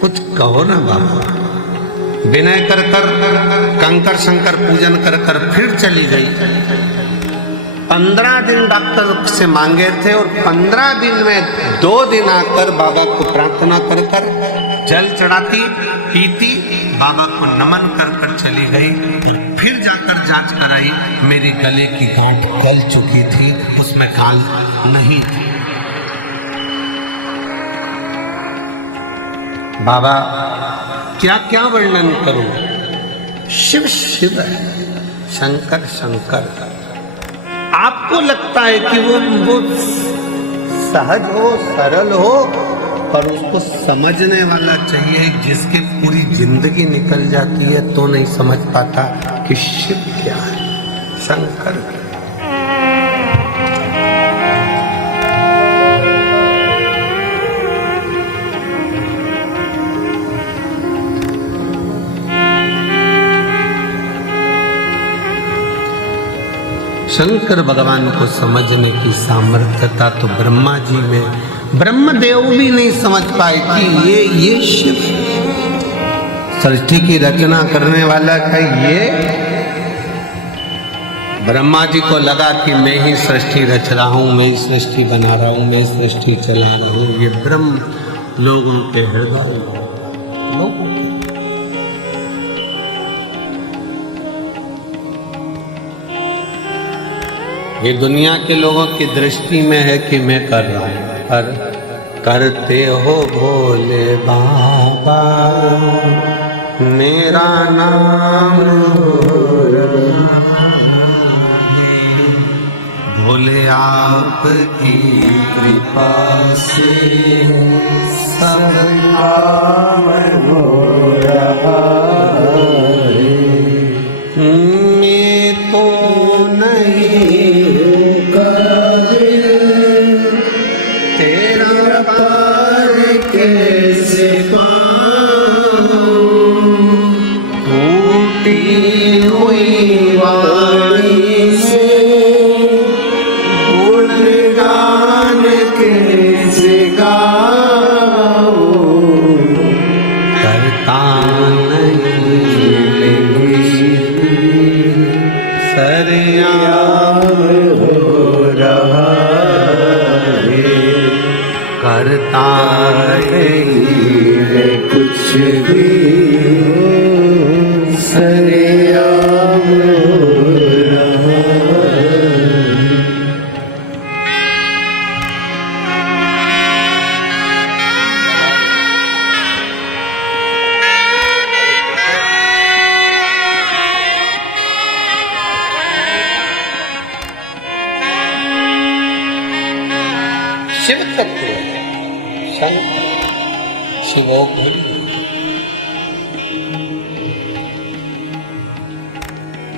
कुछ कहो ना बाबा। विनय कर कंकर शंकर पूजन कर फिर चली गई। 15 दिन डॉक्टर से मांगे थे और 15 दिन में 2 दिन आकर बाबा को प्रार्थना कर जल चढ़ाती, पीती, बाबा को नमन कर चली गई और फिर जाकर जांच कराई, मेरे गले की गांठ गल चुकी थी, उसमें खाल नहीं थी। बाबा क्या क्या वर्णन करूं, शिव शिव है, शंकर शंकर। आपको लगता है कि वो सहज हो, सरल हो, पर उसको समझने वाला चाहिए, जिसकी पूरी जिंदगी निकल जाती है तो नहीं समझ पाता कि शिव क्या है, शंकर क्या। शंकर भगवान को समझने की सामर्थ्यता तो ब्रह्मा जी में, ब्रह्मदेव भी नहीं समझ पाए कि ये शिव सृष्टि की रचना करने वाला का ये। ब्रह्मा जी को लगा कि मैं ही सृष्टि रच रहा हूं, मैं ही सृष्टि बना रहा हूं, मैं सृष्टि चला रहा हूं। ये ब्रह्म लोगों के हृदय लोगों ये दुनिया के लोगों की दृष्टि में है कि मैं कर रहा हूं, पर करते हो भोले बाबा, मेरा नाम भोले, आपकी कृपा से सब काम हो रहा है। मैं तो नहीं कैसे टूटी हुई वाणी से गुणगान कैसे गाऊं, करता नहीं सरयाम हो रहा है, करता कुछ भी सरेआम हो रहा। शिव तत्व शंकर शिवोघड़ी,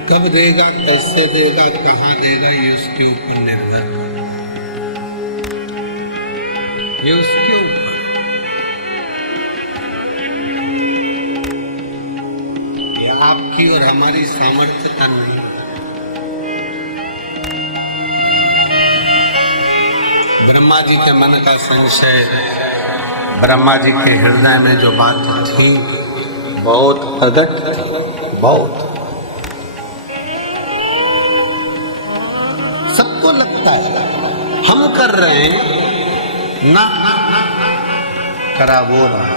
कब देगा, कैसे देगा, कहाँ देगा, ये उसके ऊपर निर्भर, ये उसके ऊपर। ये आपकी और हमारी सामर्थ्य का नहीं। ब्रह्मा जी के मन का संशय, ब्रह्मा जी के हृदय में जो बात थी बहुत प्रगट थी, बहुत। सबको लगता है हम कर रहे हैं ना, करा वो रहा।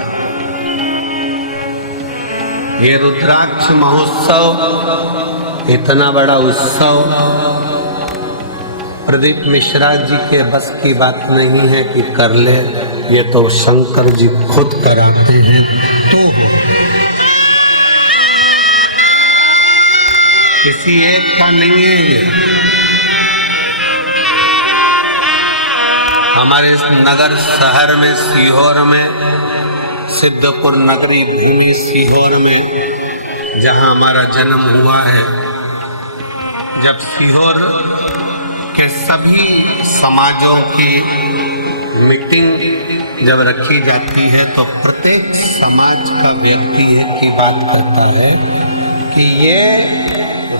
ये रुद्राक्ष महोत्सव इतना बड़ा उत्सव प्रदीप मिश्रा जी के बस की बात नहीं है कि कर ले, ये तो शंकर जी खुद कराते हैं। तो किसी एक का नहीं है ये, हमारे इस नगर शहर में, सीहोर में, सिद्धपुर नगरी भूमि सीहोर में, जहां हमारा जन्म हुआ है, जब सीहोर के सभी समाजों की मीटिंग जब रखी जाती है तो प्रत्येक समाज का व्यक्ति की बात करता है कि ये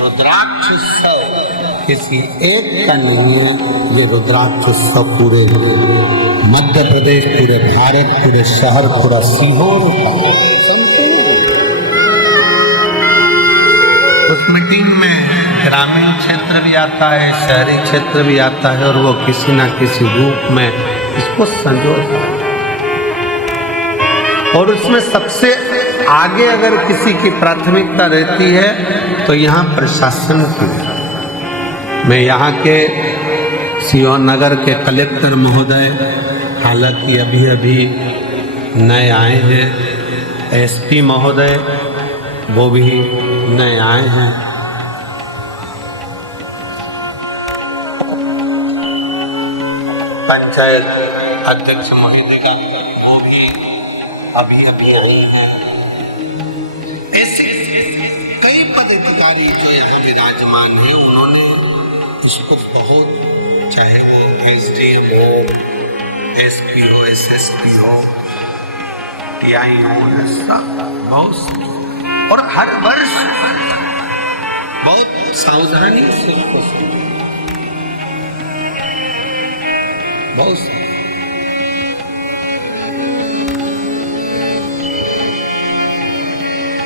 रुद्राक्षोत्सव किसी एक का नहीं है, ये रुद्राक्षोत्सव पूरे मध्य प्रदेश, पूरे भारत, पूरे शहर, पूरा सीहोर का। उस मीटिंग में ग्रामीण क्षेत्र भी आता है, शहरी क्षेत्र भी आता है और वो किसी ना किसी रूप में इसको संजोता है। और उसमें सबसे आगे अगर किसी की प्राथमिकता रहती है तो यहाँ प्रशासन की। मैं यहाँ के सीहोर नगर के कलेक्टर महोदय, हालांकि अभी अभी नए आए हैं, एसपी महोदय वो भी नए आए हैं, पंचायत अध्यक्ष महोदय वो भी अभी अभी आए हैं। ऐसे कई पदाधिकारी जो यहाँ विराजमान हैं, उन्होंने उसको बहुत, चाहे वो एसडीएम हो, एसपी हो, एसएसपी हो, टीआई हो, बहुत, और हर वर्ष बहुत सावधानी से बहुत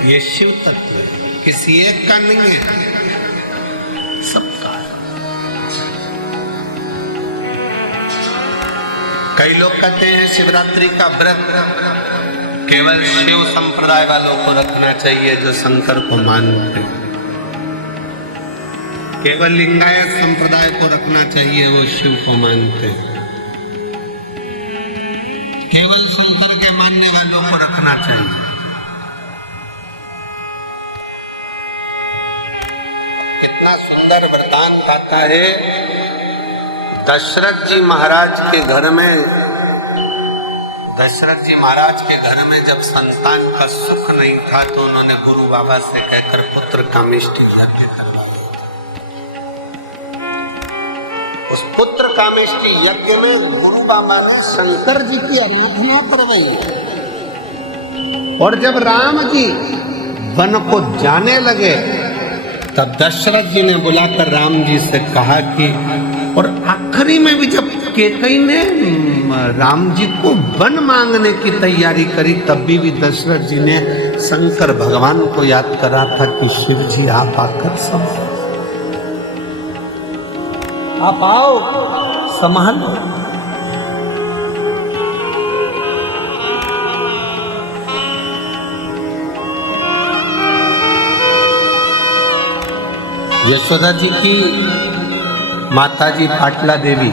ये शिव तत्व है, किसी एक का नहीं है, सबका है। कई लोग कहते हैं शिवरात्रि का व्रत केवल शिव संप्रदाय वालों को रखना चाहिए जो शंकर को मानते हैं, केवल लिंगायत संप्रदाय को रखना चाहिए वो शिव को मानते हैं, केवल शंकर के मानने वालों को रखना चाहिए। इतना सुंदर वरदान पाता है। दशरथ जी महाराज के घर में, दशरथ जी महाराज के घर में जब संतान का सुख नहीं था तो उन्होंने गुरु बाबा से कहकर पुत्र कामेष्टि यज्ञ करवाया। उस पुत्र कामेष्टि यज्ञ में गुरु बाबा ने शंकर जी की आराधना करवाई। और जब राम जी वन को जाने लगे तब दशरथ जी ने बुलाकर राम जी से कहा कि, और आखिरी में भी जब कैकेयी ने राम जी को वन मांगने की तैयारी करी तब भी दशरथ जी ने शंकर भगवान को याद करा था कि शिव जी आप आकर संभालो, आप आओ संभालो। यशोदा जी की माता जी पाटला देवी,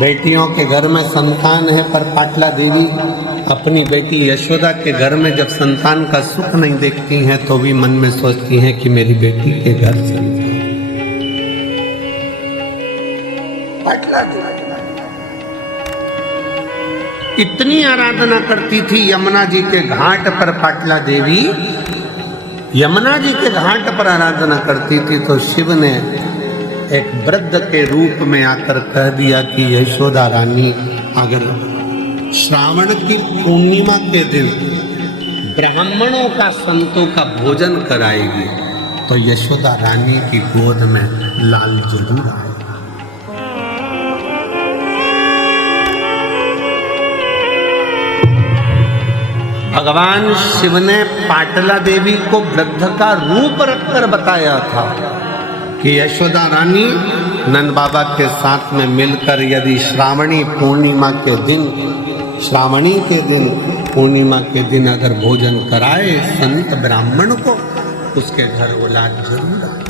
बेटियों के घर में संतान है, पर पाटला देवी अपनी बेटी यशोदा के घर में जब संतान का सुख नहीं देखती हैं तो भी मन में सोचती हैं कि मेरी बेटी के घर चली जाए। पाटला देवी इतनी आराधना करती थी यमुना जी के घाट पर। पाटला देवी यमुना जी के घाट पर आराधना करती थी तो शिव ने एक वृद्ध के रूप में आकर कह दिया कि यशोदा रानी अगर श्रावण की पूर्णिमा के दिन ब्राह्मणों का, संतों का भोजन कराएगी तो यशोदा रानी की गोद में लाल जरूर आएगा। भगवान शिव ने पाटला देवी को वृद्ध का रूप रखकर बताया था कि यशोदा रानी नंद बाबा के साथ में मिलकर यदि श्रावणी पूर्णिमा के दिन, श्रावणी के दिन, पूर्णिमा के दिन अगर भोजन कराए संत ब्राह्मण को, उसके घर वो लाल जरूर आए।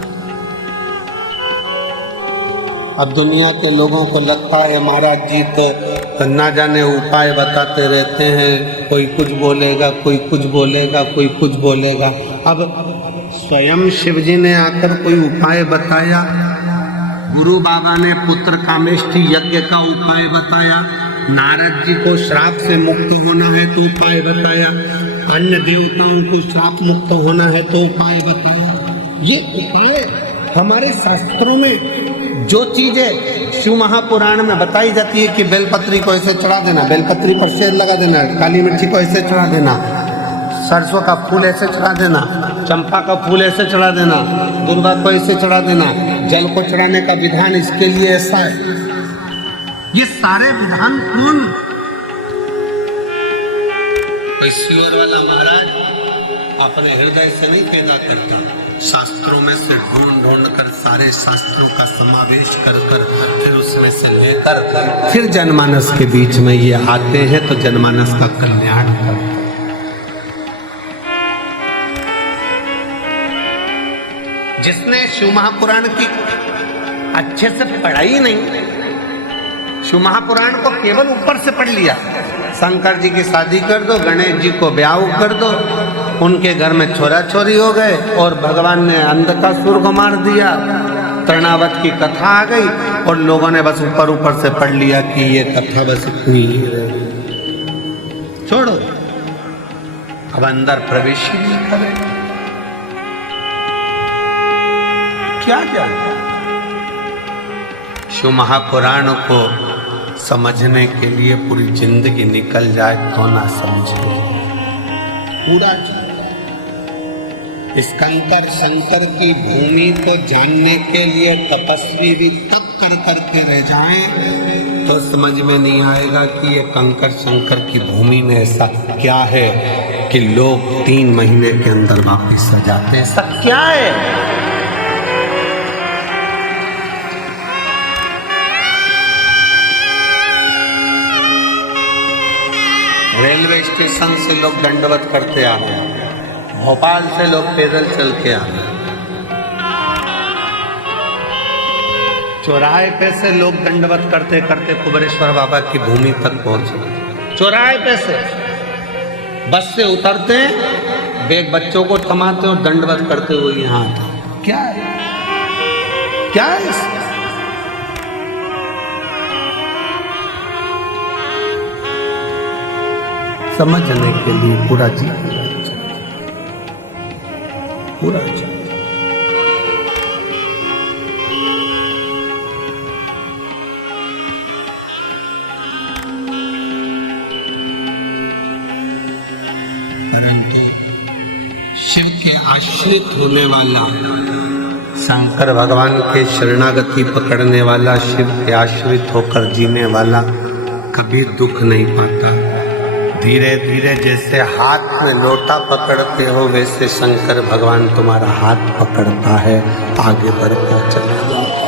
अब दुनिया के लोगों को लगता है महाराज जी तो ना जाने उपाय बताते रहते हैं, कोई कुछ बोलेगा, कोई कुछ बोलेगा, कोई कुछ बोलेगा। अब स्वयं शिव जी ने आकर कोई उपाय बताया, गुरु बाबा ने पुत्र कामेष्टि यज्ञ का उपाय बताया, नारद जी को श्राप से मुक्त होना है तो उपाय बताया, अन्य देवताओं को श्राप मुक्त होना है तो उपाय बताया। ये उपाय हमारे शास्त्रों में जो चीजें शिव महापुराण में बताई जाती है कि बेलपत्री को ऐसे चढ़ा देना, बेलपत्री पर शेर लगा देना, काली मिर्ची को ऐसे चढ़ा देना, सरसों का फूल ऐसे चढ़ा देना, चंपा का फूल ऐसे चढ़ा देना, दुर्गा को ऐसे चढ़ा देना। जल को चढ़ाने का विधान इसके लिए ऐसा है। ये सारे विधान कौन? कोई सियोर वाला महाराज अपने हृदय से नहीं पैदा करता, शास्त्रों में से ढूंढ ढूंढ कर सारे शास्त्रों का समावेश कर कर फिर उसमें से लेकर फिर जनमानस के बीच में ये आते हैं तो जनमानस का कल्याण करते हैं। जिसने शिव महापुराण की अच्छे से पढ़ाई नहीं, शिव महापुराण को केवल ऊपर से पढ़ लिया, शंकर जी की शादी कर दो, गणेश जी को ब्याह कर दो, उनके घर में छोरा छोरी हो गए और भगवान ने अंधकासुर को मार दिया, तृणावत की कथा आ गई और लोगों ने बस ऊपर ऊपर से पढ़ लिया कि ये कथा बस इतनी ही है, छोड़ो, अब अंदर प्रवेश ही नहीं करे। क्या क्या शिव महापुराण को समझने के लिए पूरी जिंदगी निकल जाए तो ना समझे पूरा। इस कंकर शंकर की भूमि को जानने के लिए तपस्वी भी तप कर करके रह जाएं तो समझ में नहीं आएगा कि ये कंकर शंकर की भूमि में ऐसा क्या है कि लोग 3 महीने के अंदर वापस आ जाते हैं। ऐसा क्या है? रेलवे स्टेशन से लोग दंडवत करते आ रहे हैं, भोपाल से लोग पैदल चल के आ रहे हैं, चौराहे पे से लोग दंडवत करते करते कुबेरेश्वर बाबा की भूमि तक पहुंचे। चौराहे पे से बस से उतरते हैं, बैग बच्चों को थमाते और दंडवत करते हुए यहाँ आते। क्या है? क्या है? समझने के लिए पूरा जीवन पूरा परंतु शिव के आश्रित होने वाला, शंकर भगवान के शरणागति पकड़ने वाला, शिव के आश्रित होकर जीने वाला कभी दुख नहीं पाता। धीरे धीरे जैसे हाथ में लोटा पकड़ते हो वैसे शंकर भगवान तुम्हारा हाथ पकड़ता है, आगे बढ़ता चला जाता।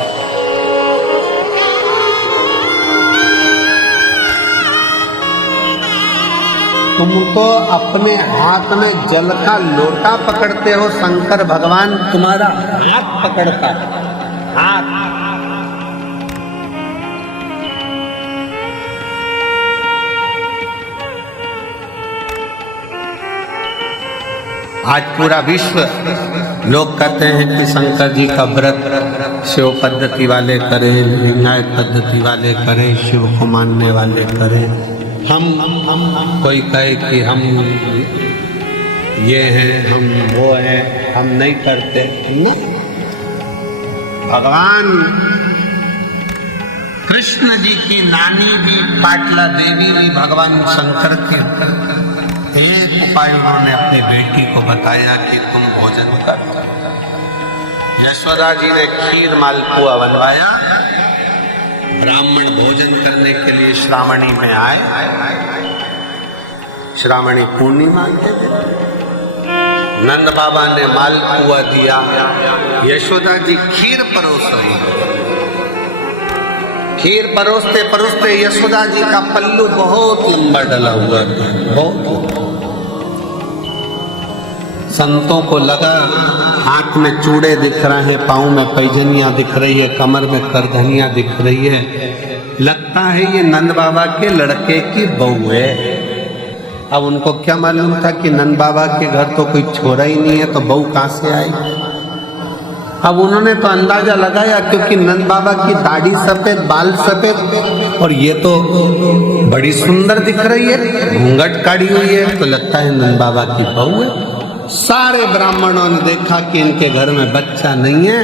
तुम तो अपने हाथ में जल का लोटा पकड़ते हो, शंकर भगवान तुम्हारा हाथ पकड़ता है। हाथ आज पूरा विश्व लोग कहते हैं कि शंकर जी का व्रत शिव पद्धति वाले करें, लिंगायत पद्धति वाले करें, शिव को मानने वाले करें। हम कोई कहे कि हम ये हैं, हम वो हैं, हम नहीं करते। भगवान कृष्ण जी की नानी भी पाटला देवी भी भगवान शंकर की एक उपाय उन्होंने अपनी बेटी को बताया कि तुम भोजन कर। यशोदा जी ने खीर मालपुआ बनवाया, ब्राह्मण भोजन करने के लिए श्रावणी में आए, श्रावणी पूर्णिमा के दिन नंद बाबा ने मालपुआ दिया, यशोदा जी खीर परोस रही। खीर परोसते परोसते यशोदा जी का पल्लू बहुत लंबा डला हुआ था, बहुत। संतों को लगा हाथ में चूड़े दिख रहे हैं, पाँव में पैजनियां दिख रही है, कमर में करधनियां दिख रही है, लगता है ये नंद बाबा के लड़के की बहू है। अब उनको क्या मालूम था कि नंद बाबा के घर तो कोई छोरा ही नहीं है, तो बहू कहाँ से आएगी। अब उन्होंने तो अंदाजा लगाया क्योंकि नंद बाबा की दाढ़ी सफेद, बाल सफेद और ये तो बड़ी सुंदर दिख रही है, घूंघट काढ़ी हुई है, तो लगता है नंद बाबा की बहू है। सारे ब्राह्मणों ने देखा कि इनके घर में बच्चा नहीं है,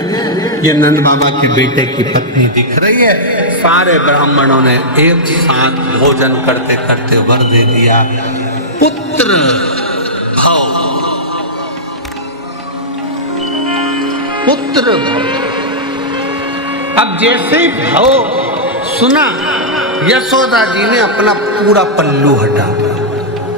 ये नंद बाबा के बेटे की पत्नी दिख रही है। सारे ब्राह्मणों ने एक साथ भोजन करते करते वर दे दिया, पुत्र भव, पुत्र भव। अब जैसे ही भव सुना, यशोदा जी ने अपना पूरा पल्लू हटा,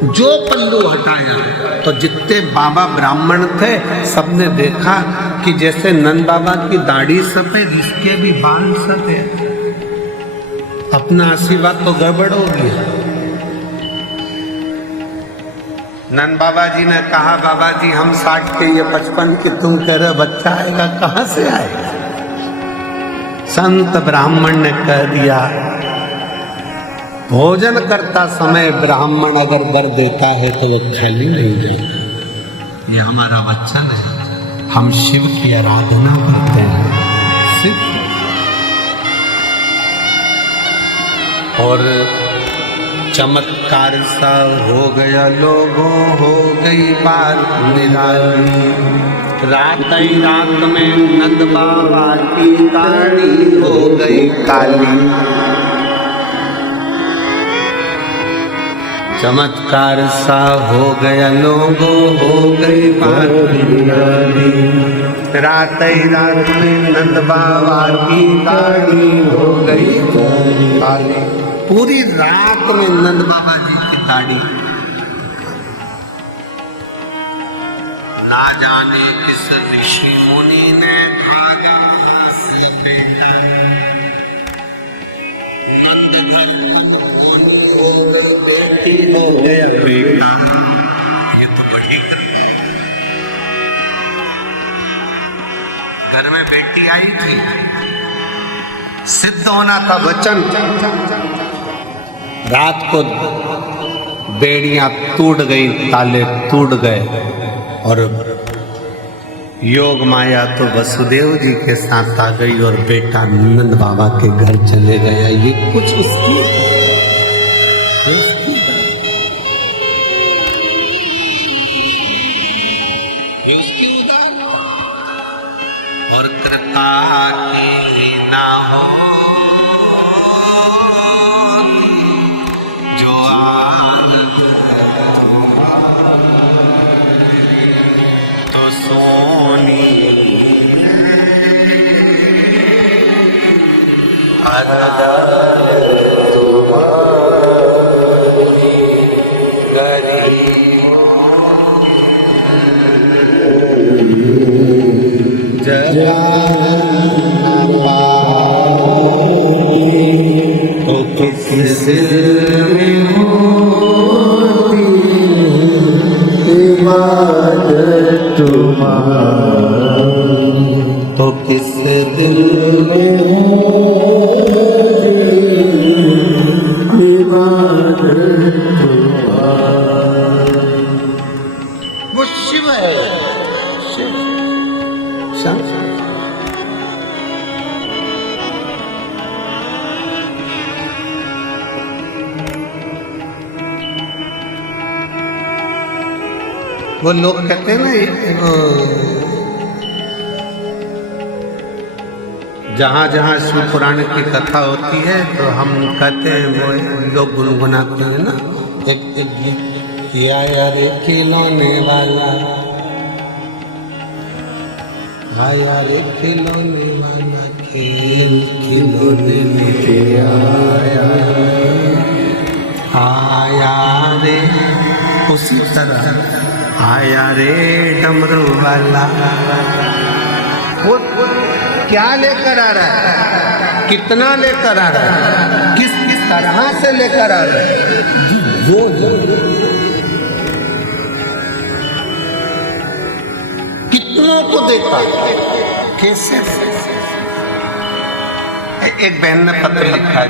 जो पल्लू हटाया तो जितने बाबा ब्राह्मण थे सबने देखा कि जैसे नंद बाबा की दाढ़ी सफेद, इसके भी बाल सफेद। अपना आशीर्वाद तो गड़बड़ हो गया। नंद बाबा जी ने कहा, बाबा जी हम 60 के ये 55 के, तुम कह रहे बच्चा आएगा, कहां से आएगा? संत ब्राह्मण ने कह दिया, भोजन करता समय ब्राह्मण अगर वर देता है तो वो खाली नहीं जाता। ये हमारा वचन है, हम शिव की आराधना करते हैं शिव। और चमत्कार सा हो गया, लोगों हो गई बात निराली। रात ही रात में नंद बाबा की दाढ़ी हो गई काली। चमत्कार सा हो गया, लोगों हो गई बात निराली। रात ही रात में नंद बाबा की दाढ़ी हो गई काली। पूरी रात में नंद बाबा जी की दाढ़ी, ना जाने किस ऋषि मुनि ने भागा लपेटा। नंद घर बेटी हो गया बेटा। ये तो बड़ी घर में बेटी आई थी, सिद्ध होना था वचन। रात को बेड़ियां टूट गई, ताले टूट गए और योग माया तो वसुदेव जी के साथ आ गई और बेटा नंद बाबा के घर चले गया। ये कुछ उसकी उदार और कृपा की ना हो जो तो सोनी तो किस दिल में वो शिव है, शिव वो लोग कहते हैं ना, जहाँ जहाँ शिव पुराण की कथा होती है तो हम कहते हैं, वो लोग गुनगुनाते हैं ना एक गीत, आया रे खिलौने वाला, आया रे खिलौने वाला, खेल खिलौने लेके आया, आया रे। उसी तरह आया रे डमरू वाला, वो क्या लेकर आ रहा है, कितना लेकर आ रहा है, किस किस तरह से लेकर आ रहा है, जो कितनों को देखा, कैसे। एक बहन ने पत्र लिखा है,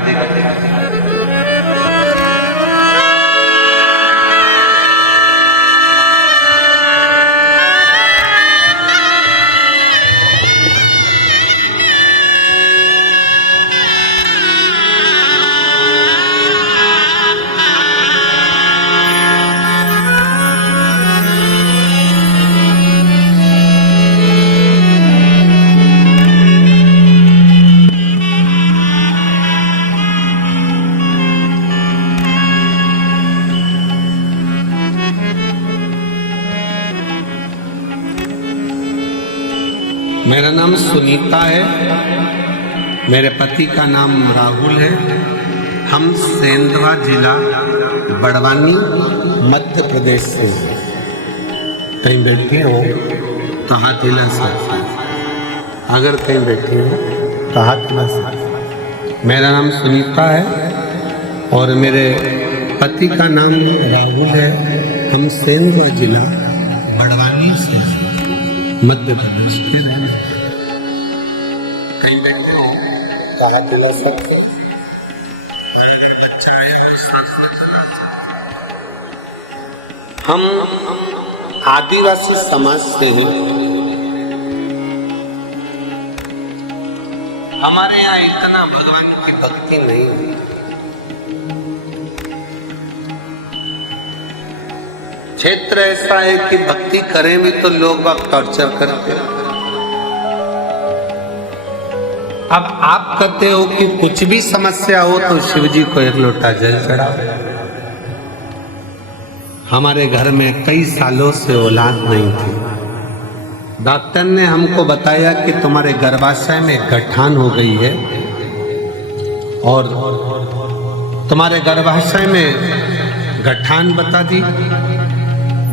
मेरा नाम सुनीता है, मेरे पति का नाम राहुल है। हम सेंधवा जिला बड़वानी मध्य प्रदेश से हैं। कहीं बैठे हो तो हाथ हिला सकते, अगर कहीं बैठे हो तो हाथ हिला सकते। मेरा नाम सुनीता है और मेरे पति का नाम राहुल है। हम सेंधवा जिला बड़वानी से मध्य प्रदेश के रहने। कहीं बैठे हो तो हाथ हिला सकते। हम आदिवासी समाज से हैं। हमारे यहाँ इतना भगवान की भक्ति नहीं है। क्षेत्र ऐसा है कि भक्ति करें भी तो लोग बाग टॉर्चर करते हैं। अब आप कहते हो कि कुछ भी समस्या हो तो शिव जी को एक लोटा जल चढ़ाओ। हमारे घर में कई सालों से औलाद नहीं थी। डॉक्टर ने हमको बताया कि तुम्हारे गर्भाशय में गठान हो गई है और तुम्हारे गर्भाशय में गठान बता दी।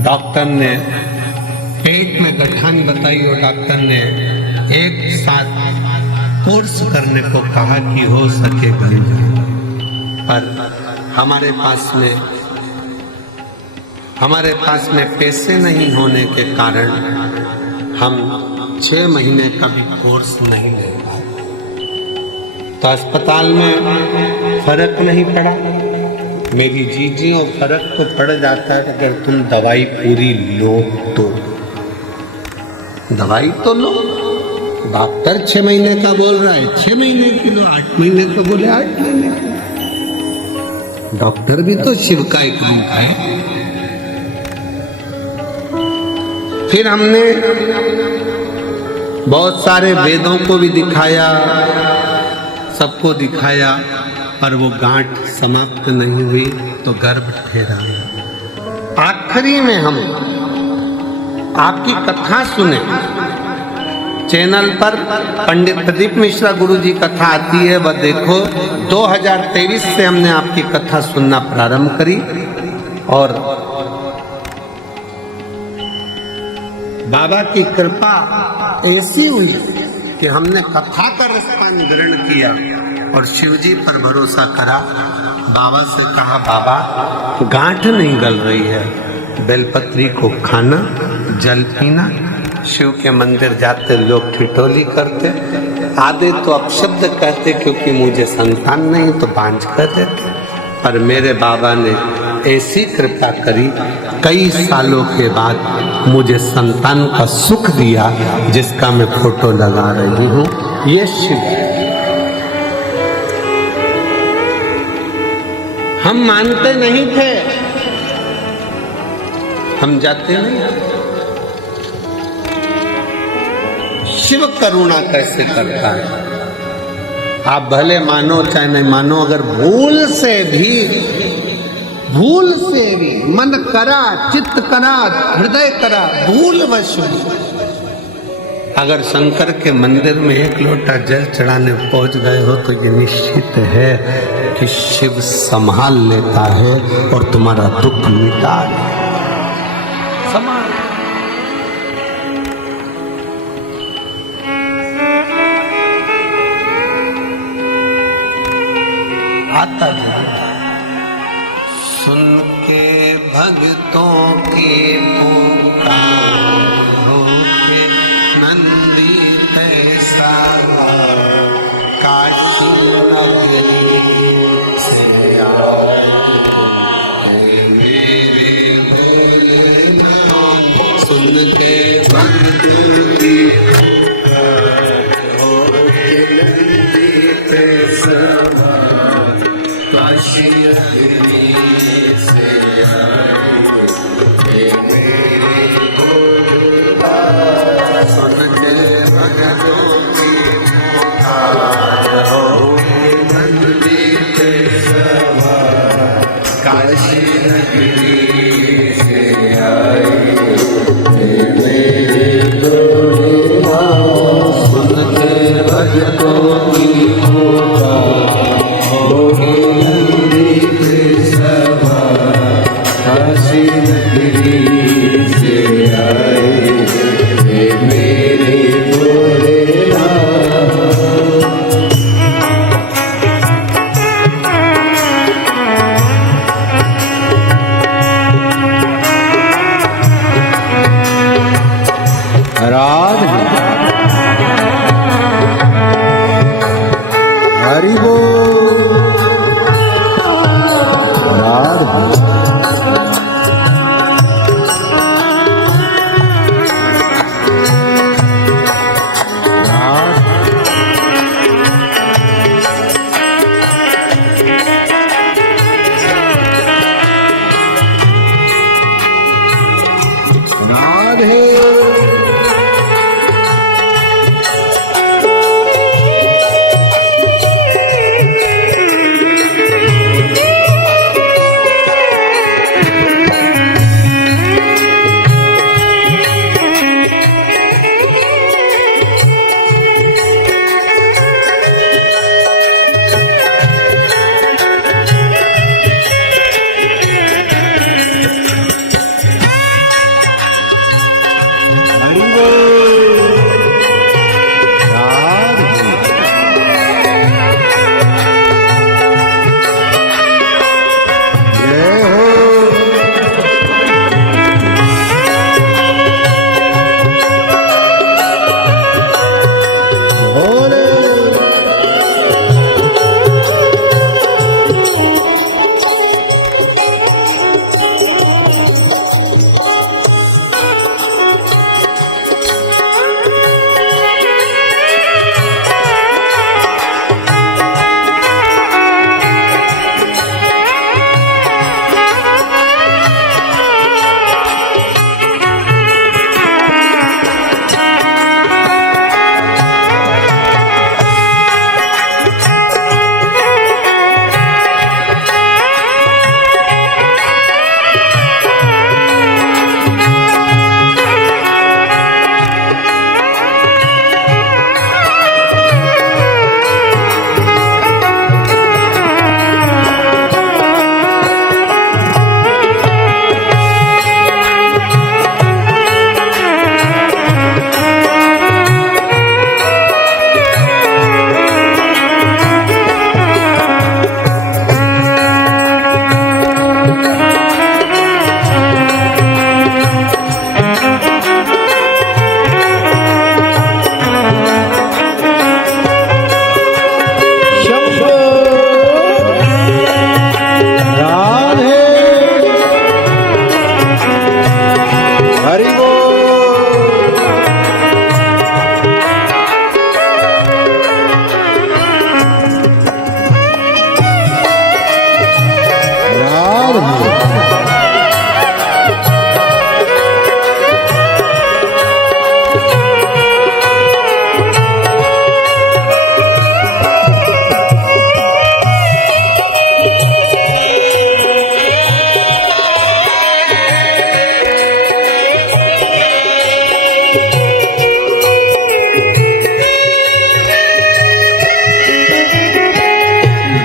डॉक्टर ने पेट में गठान बताई और डॉक्टर ने एक साथ कोर्स करने को कहा कि हो सके कहीं, पर हमारे पास में पैसे नहीं होने के कारण हम 6 महीने का भी कोर्स नहीं ले पाए। तो अस्पताल में फर्क नहीं पड़ा। मेरी जीजियों फर्क तो पड़ जाता है अगर तुम दवाई पूरी लो तो। दवाई तो लो, डॉक्टर 6 महीने का बोल रहा है 6 महीने की लो, 8 महीने को बोले 8 महीने की। डॉक्टर भी तो शिव का एक रूप है। फिर हमने बहुत सारे वेदों को भी दिखाया, सबको दिखाया, पर वो गांठ समाप्त नहीं हुई तो गर्भ ठहरा। आखिरी में हम आपकी कथा सुने। चैनल पर पंडित प्रदीप मिश्रा गुरु जी कथा आती है, वह देखो। 2023 से हमने आपकी कथा सुनना प्रारंभ करी और बाबा की कृपा ऐसी हुई कि हमने कथा का रसपान ग्रहण किया और शिवजी पर भरोसा करा। बाबा से कहा, बाबा गांठ नहीं गल रही है, बेलपत्री को खाना, जल पीना। शिव के मंदिर जाते लोग ठिठोली करते, आधे तो अपशब्द कहते क्योंकि मुझे संतान नहीं तो बांझ कर देते, पर मेरे बाबा ने ऐसी कृपा करी, कई सालों के बाद मुझे संतान का सुख दिया, जिसका मैं फोटो लगा रही हूँ। ये शिव। हम मानते नहीं थे, हम जाते नहीं। शिव करुणा कैसे करता है, आप भले मानो चाहे नहीं मानो, अगर भूल से भी मन करा, चित्त करा, हृदय करा, भूलवश अगर शंकर के मंदिर में एक लोटा जल चढ़ाने पहुंच गए हो तो ये निश्चित है कि शिव संभाल लेता है और तुम्हारा दुख मिटा संभाल। आता है सुन के भक्तों की पुकार होके नंदी कैसा काशी नगरी से आओ मेरे भोलेनाथ। राधे हरि बोल राधे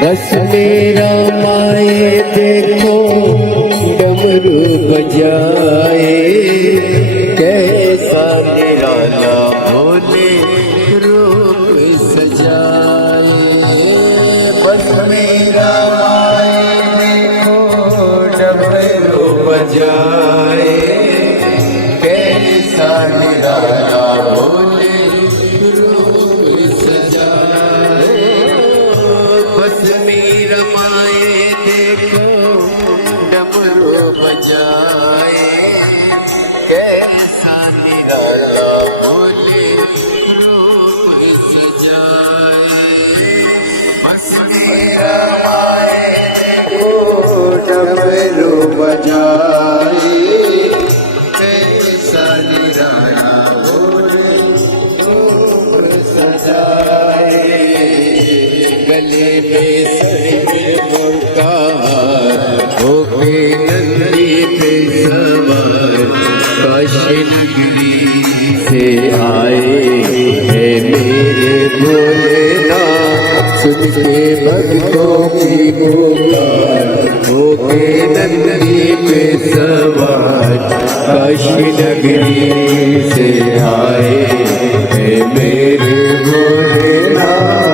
बस मेरा माए देखो डमरू बजाए कैसा निराला भोले रूप सजाए। बस मेरा माए देखो डमरू बजाए कैसा निराला भोले रूप सजाए। बस मेरा माए देखो डमरू बजाए कैसा निराला भोले रूप सजाए। बस मेरा माए देखो डमरू बजाए कैसा निराला भोले रूप सजाए। गले में सिर मुर्गा होके नंदी पे सवार काशीनगरी से आए हैं मेरे भोलेनाथ। सुन के भक्तों की पुकार होके नंदी पे सवार काशीनगरी से आए हैं मेरे भोलेनाथ।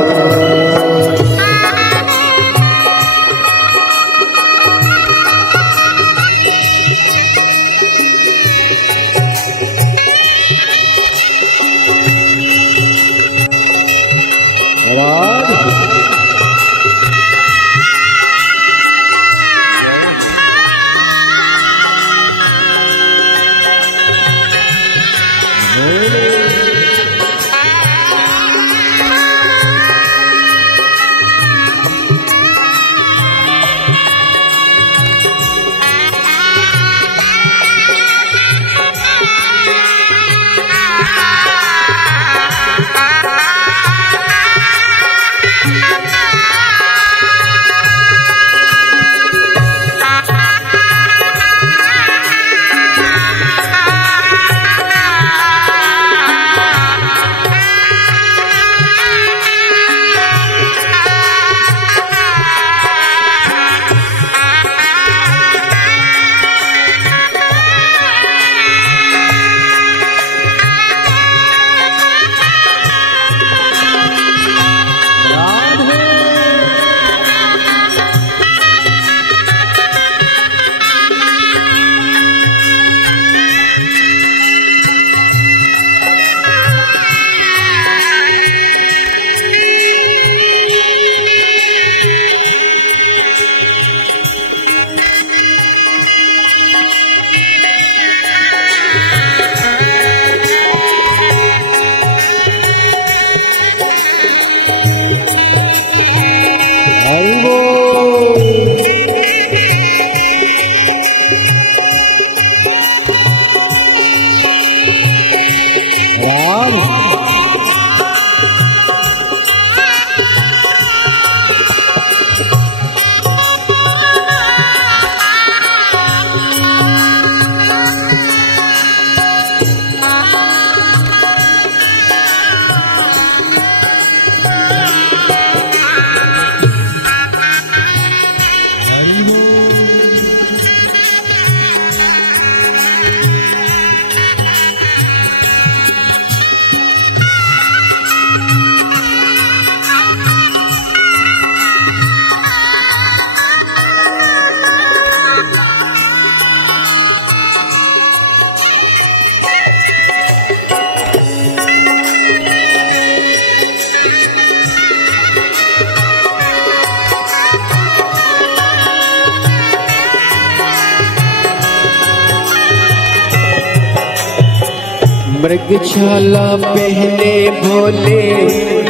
मृगशाला पहने भोले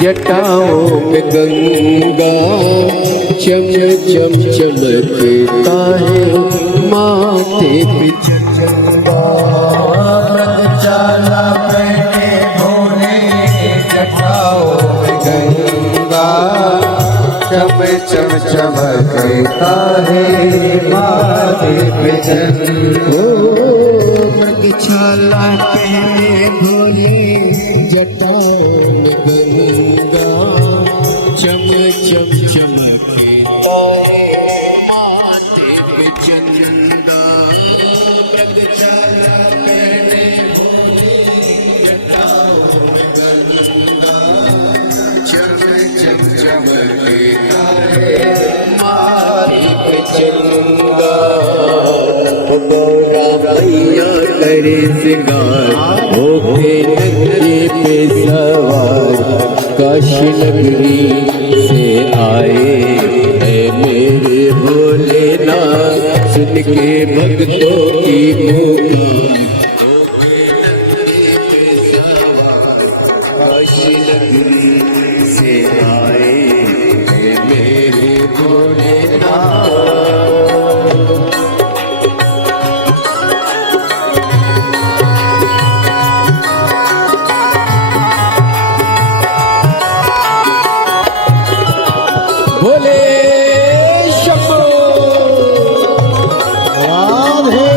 जटाओं में गंगा चम चम चमकता है माथे पे चंदा। मृगशाला पहने भोले जटाओं में गंगा चम चम चमकता है माथे पे चंदा। मृगशाला पहने भोले जटाओं में गंगा चम चम चमकता है माथे पे चंदा। मृगशाला पहने भोले जटाओं में गंगा चम चम चमकता है माथे पे चंदा। मैया करे सिंगार होके नंगे पे सवार काशी नगरी से आए है मेरे भोलेनाथ। सुन के भक्तों की पुकार होके नंगे पे सवार काशी नगरी से आए है मेरे भोलेनाथ। भोले शंभो राधे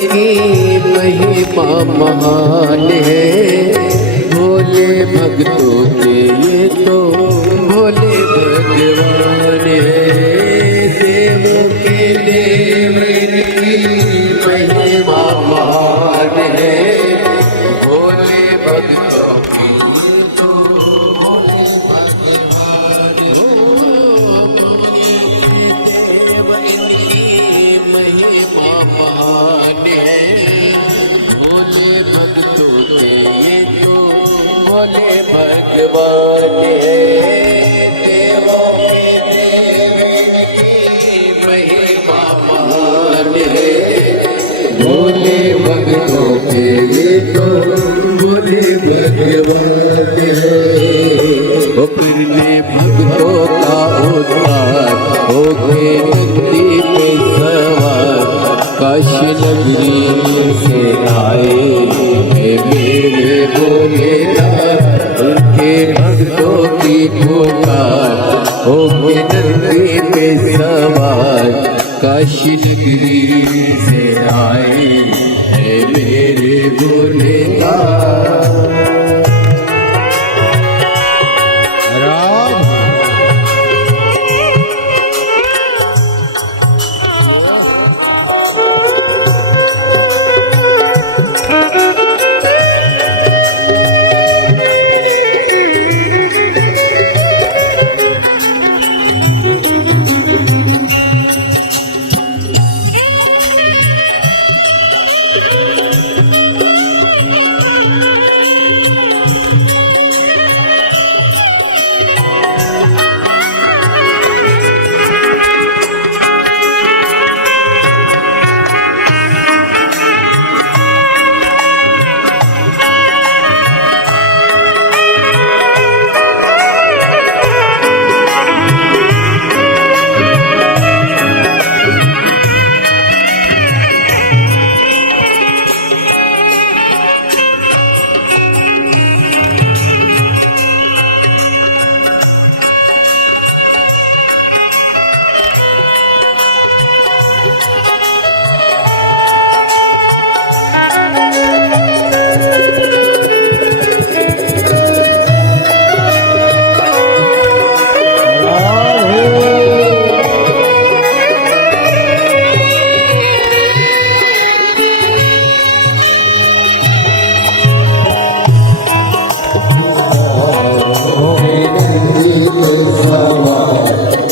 इनकी महिमा महान है। भोले भक्तों के ये तो भोले भगवान है। देवों के देव इनकी महिमा महान है। भोले भक्तों की ये तो भोले भगवान देव इनकी महिमा महान है। भोले भक्तों के ये तो भोले भगवान है। देवों के देव इनकी महिमा महान है। भोले भक्तों के ये तो भोले भगवान है। अपने भक्तों का उद्धार हो के नंदी पे सवार काशी नगरी से आए हे मेरे भोलेनाथ। उनके भक्तों की पुकार हो के नंदी पे सवार काशी नगरी से आए हे मेरे भोलेनाथ।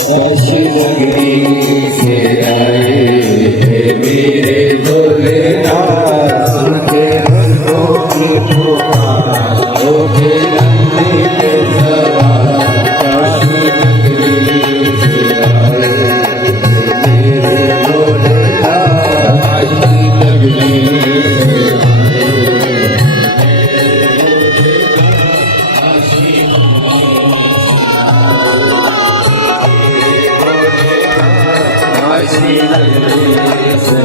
काशी नगरी से आए हे मेरे भोलेनाथ। उनके भक्तों की पुकार हो के नंदी पे सवार काशी नगरी से आए हे मेरे भोलेनाथ। काशी नगरी से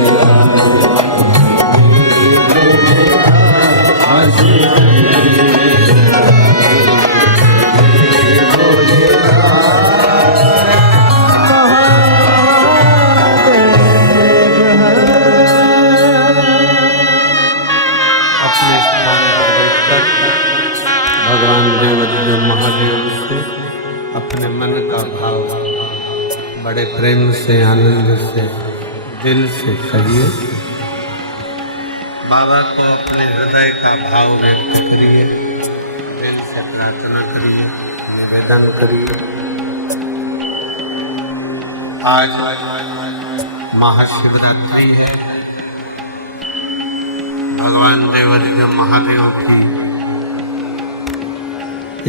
भगवान देव महादेव से अपने मन का भाव बड़े प्रेम से आनंद से दिल से कहिए। बाबा को अपने हृदय का भाव व्यक्त करिए, दिल से प्रार्थना करिए, निवेदन करिए। आज महाशिवरात्रि है। भगवान देव महादेव की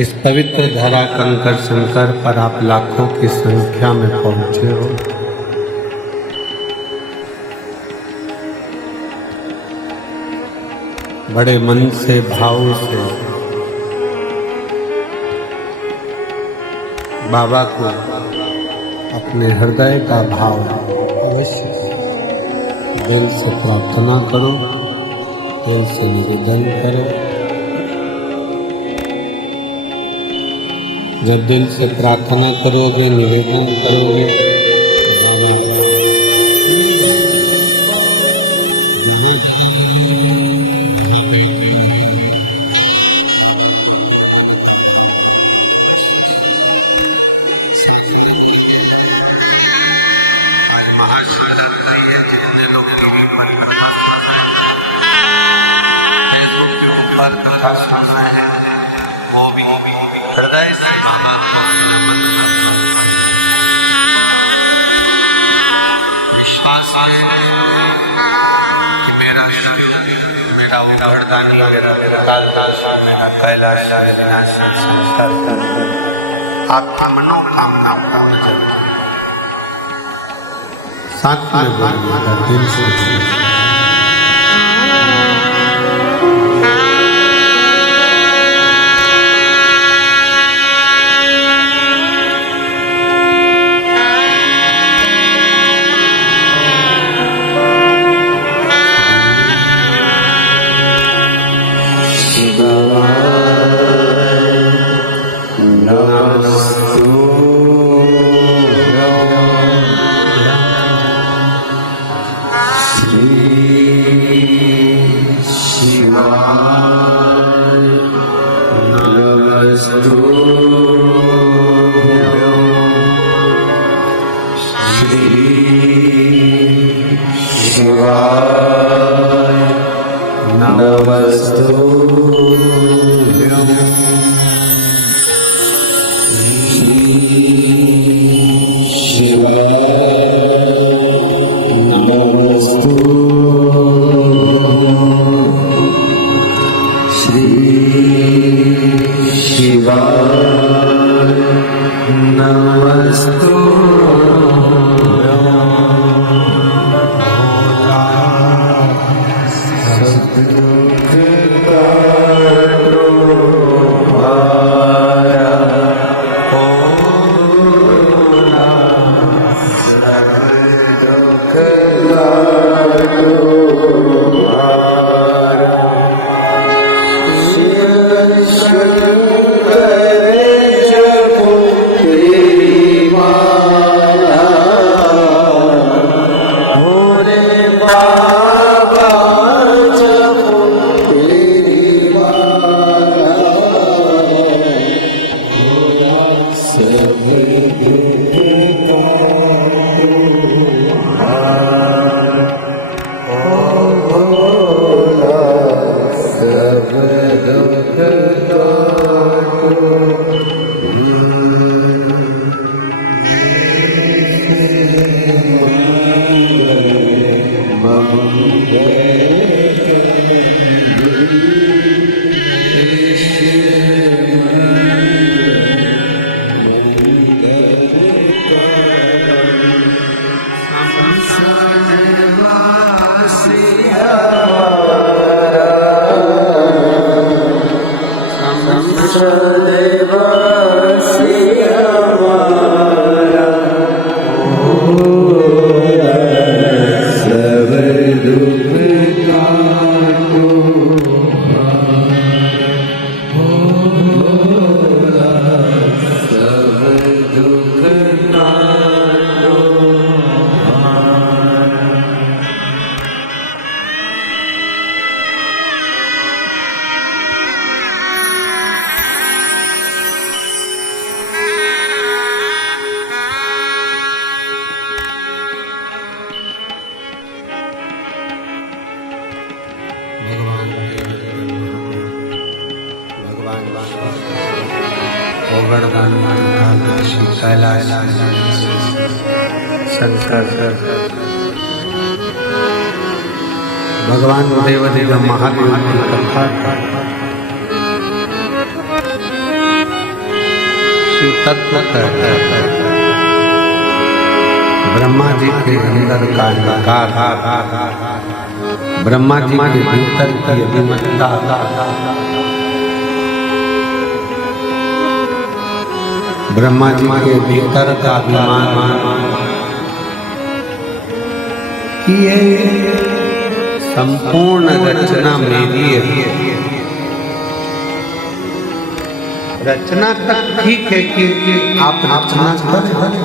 इस पवित्र धरा कंकर शंकर पर आप लाखों की संख्या में पहुंचे हो। बड़े मन से भाव से बाबा को अपने हृदय का भाव अवश्य दिल से प्रार्थना करो, दिल से निवेदन करो। जब दिल से प्रार्थना करोगे, निवेदन करोगे, बाबा आपकी मनोकामना पूर्ण करें। साथ में बोलिएगा दिल से। भगवान देवदेव महादेव की कथा शिव तत्व कहता है। ब्रह्मा जी के अंदर का निकार, ब्रह्मा जी के भीतर की अभिमतता, ब्रह्मा जी के भीतर का अभिमान कि ये संपूर्ण रचना मेरी है। रचना तक ठीक है कि आप रचना करें,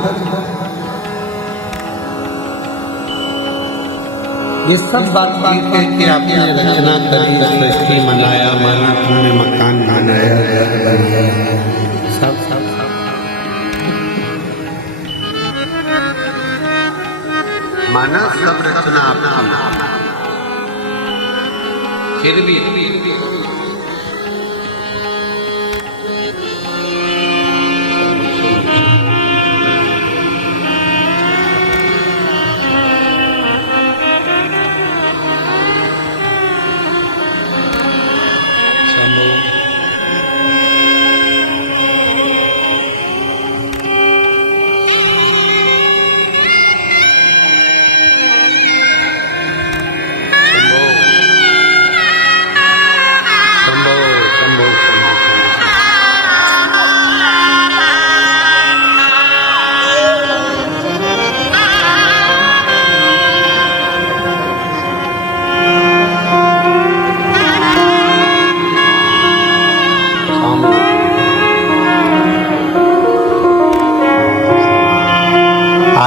ये सब बात ठीक है कि आपने रचना करी, सृष्टि मनाया, माना तुमने मकान बनाया, घर बनाया, सब माना, सब रचना आपकी, फिर भी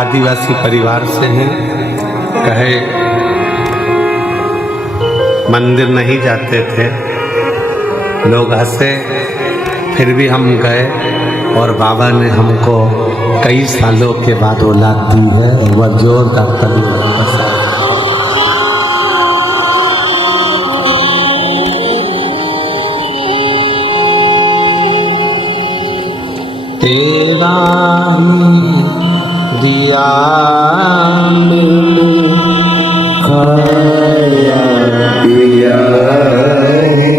आदिवासी परिवार से हैं। कहे मंदिर नहीं जाते थे, लोग हंसे, फिर भी हम गए और बाबा ने हमको कई सालों के बाद औलाद दी है और वह जोरदार ताली वापस आ गई। तेरा ही दिया मैंने खाया पिया है,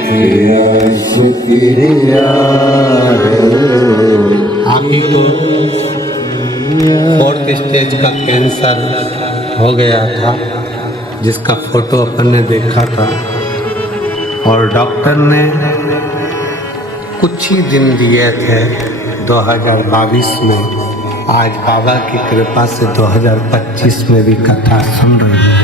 तेरा शुक्रिया है। आप ही को 4th स्टेज का कैंसर हो गया था, जिसका फोटो अपन ने देखा था, और डॉक्टर ने कुछ ही दिन दिए थे 2022 में। आज बाबा की कृपा से 2025 में भी कथा सुन रही हैं।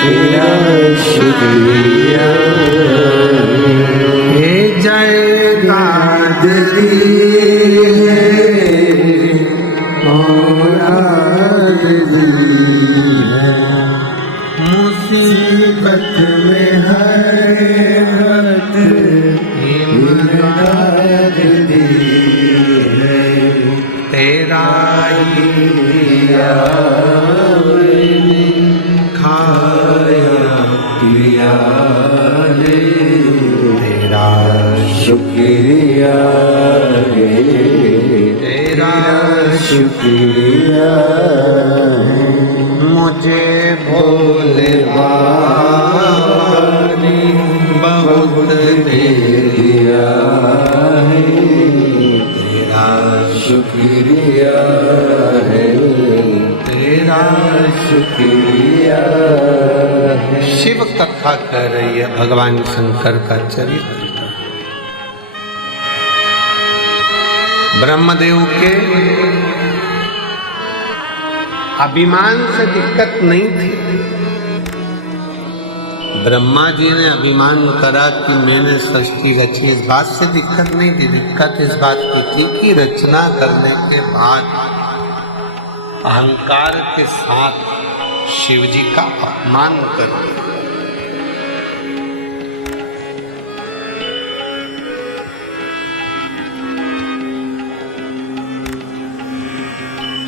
तेरा शुक्रिया हे जय दादरी मुसीबत में तेरा ही दिया खाया पिया है, तेरा शुक्रिया है, तेरा शुक्रिया है। मुझे भोले बाबा बहुत दे दिया है, तेरा शुक्रिया है, तेरा शुक्रिया है। शिव कथा कह रही है भगवान शंकर का चरित्र। ब्रह्मदेव के अभिमान से दिक्कत नहीं थी। ब्रह्मा जी ने अभिमान करा कि मैंने सृष्टि रची, इस बात से दिक्कत नहीं थी। दिक्कत इस बात की थी कि रचना करने के बाद अहंकार के साथ शिव जी का अपमान कर दिया।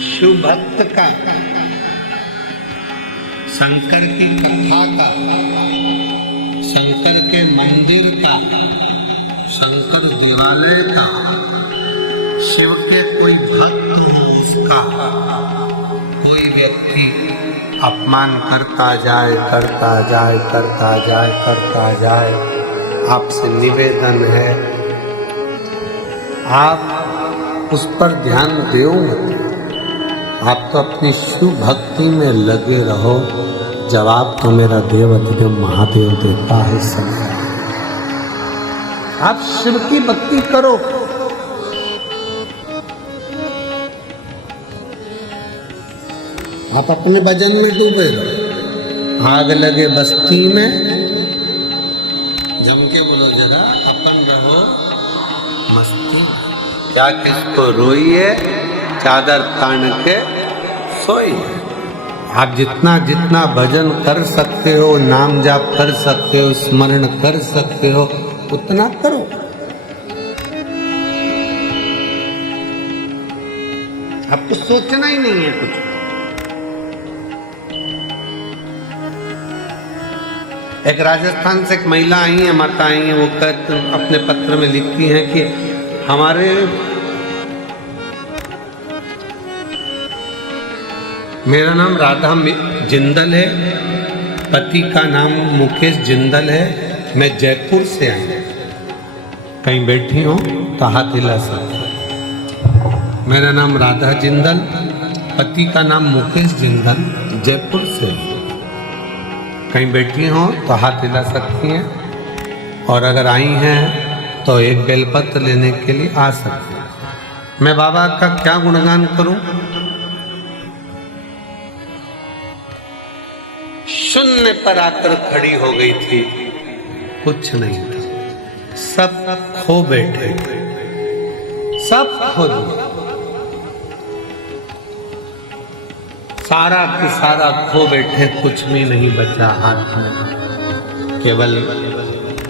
शिव भक्त का, शंकर की कथा का, शंकर के मंदिर का, शंकर देवालय का, शिव के कोई भक्त हो उसका कोई व्यक्ति अपमान करता जाए, करता जाए, करता जाए, करता जाए, आपसे निवेदन है आप उस पर ध्यान दो मत। आप तो अपनी शिव भक्ति में लगे रहो, जवाब तो मेरा देवाधिदेव महादेव देता है सब। आप शिव की भक्ति करो। आप अपने भजन में डूबे रहो। आग लगे बस्ती में, जम के बोलो जरा, अपन रहो मस्ती। क्या किसको रोइए, चादर तान के सोइए। आप जितना जितना भजन कर सकते हो, नाम जाप कर सकते हो, स्मरण कर सकते हो, उतना करो। आपको सोचना ही नहीं है कुछ। एक राजस्थान से एक महिला आई है, माता आई है, वो अपने पत्र में लिखती हैं कि हमारे मेरा नाम राधा जिंदल है, पति का नाम मुकेश जिंदल है, मैं जयपुर से आई हूँ। कहीं बैठी हूँ तो हाथ हिला सकते। मेरा नाम राधा जिंदल, पति का नाम मुकेश जिंदल, जयपुर से। कहीं बैठी हो तो हाथ हिला सकती हैं, और अगर आई हैं तो एक बेलपत्र लेने के लिए आ सकती हैं। मैं बाबा का क्या गुणगान करूं? शून्य पर आकर खड़ी हो गई थी। कुछ नहीं था, सब खो बैठे, सब खो दिया, सारा के सारा खो बैठे, कुछ भी नहीं बचा हाथ में, केवल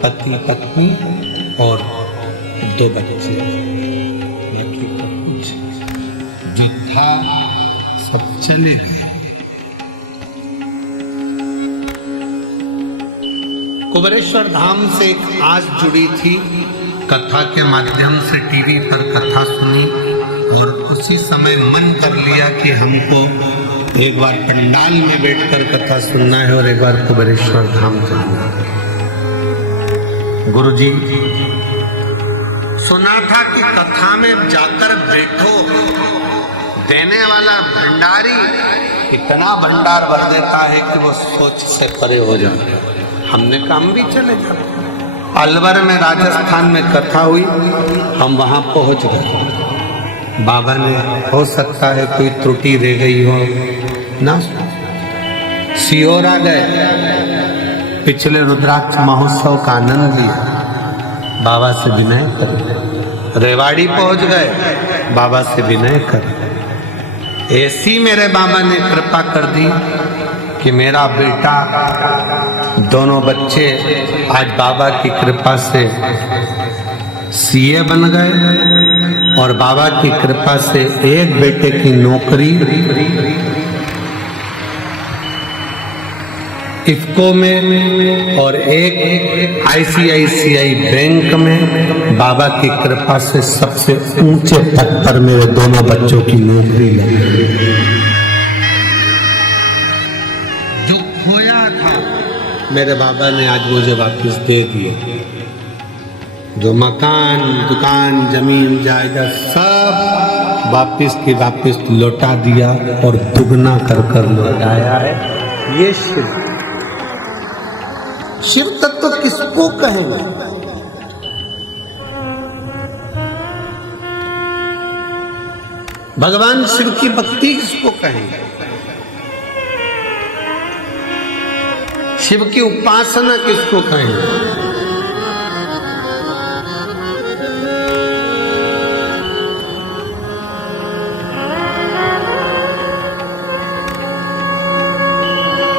पति पत्नी और 2 बच्चे, बाकी कुछ जो था सब चले गए। कुबेरेश्वर धाम से एक आस जुड़ी थी, कथा के माध्यम से टीवी पर कथा सुनी और उसी समय मन कर लिया कि हमको एक बार पंडाल में बैठकर कथा सुनना है और एक बार कुबेरेश्वर धाम जाना है। गुरुजी सुना था कि कथा में जाकर बैठो, देने वाला भंडारी इतना भंडार भर देता है कि वो सोच से परे हो जाता है। हमने काम भी चले जाते। अलवर में राजस्थान में कथा हुई, हम वहां पहुंच गए। बाबा ने हो सकता है कोई त्रुटि रह गई हो ना, सीहोर आ गए, पिछले रुद्राक्ष महोत्सव का आनंद लिया, बाबा से विनय कर। रेवाड़ी पहुंच गए, बाबा से विनय कर। ऐसी मेरे बाबा ने कृपा कर दी कि मेरा बेटा, दोनों बच्चे आज बाबा की कृपा से सीए बन गए और बाबा की कृपा से एक बेटे की नौकरी इफ्को में और एक आईसीआईसीआई बैंक में। बाबा की कृपा से सबसे ऊंचे पद पर मेरे दोनों बच्चों की नौकरी लगी। जो खोया था मेरे बाबा ने आज मुझे वापस दे दिए। जो मकान, दुकान, जमीन, जायदाद सब वापस की वापस लौटा दिया और दुगना कर लौटाया है। ये शिव तत्व किसको कहेंगे? भगवान शिव की भक्ति किसको कहेंगे? शिव की उपासना किसको कहेंगे?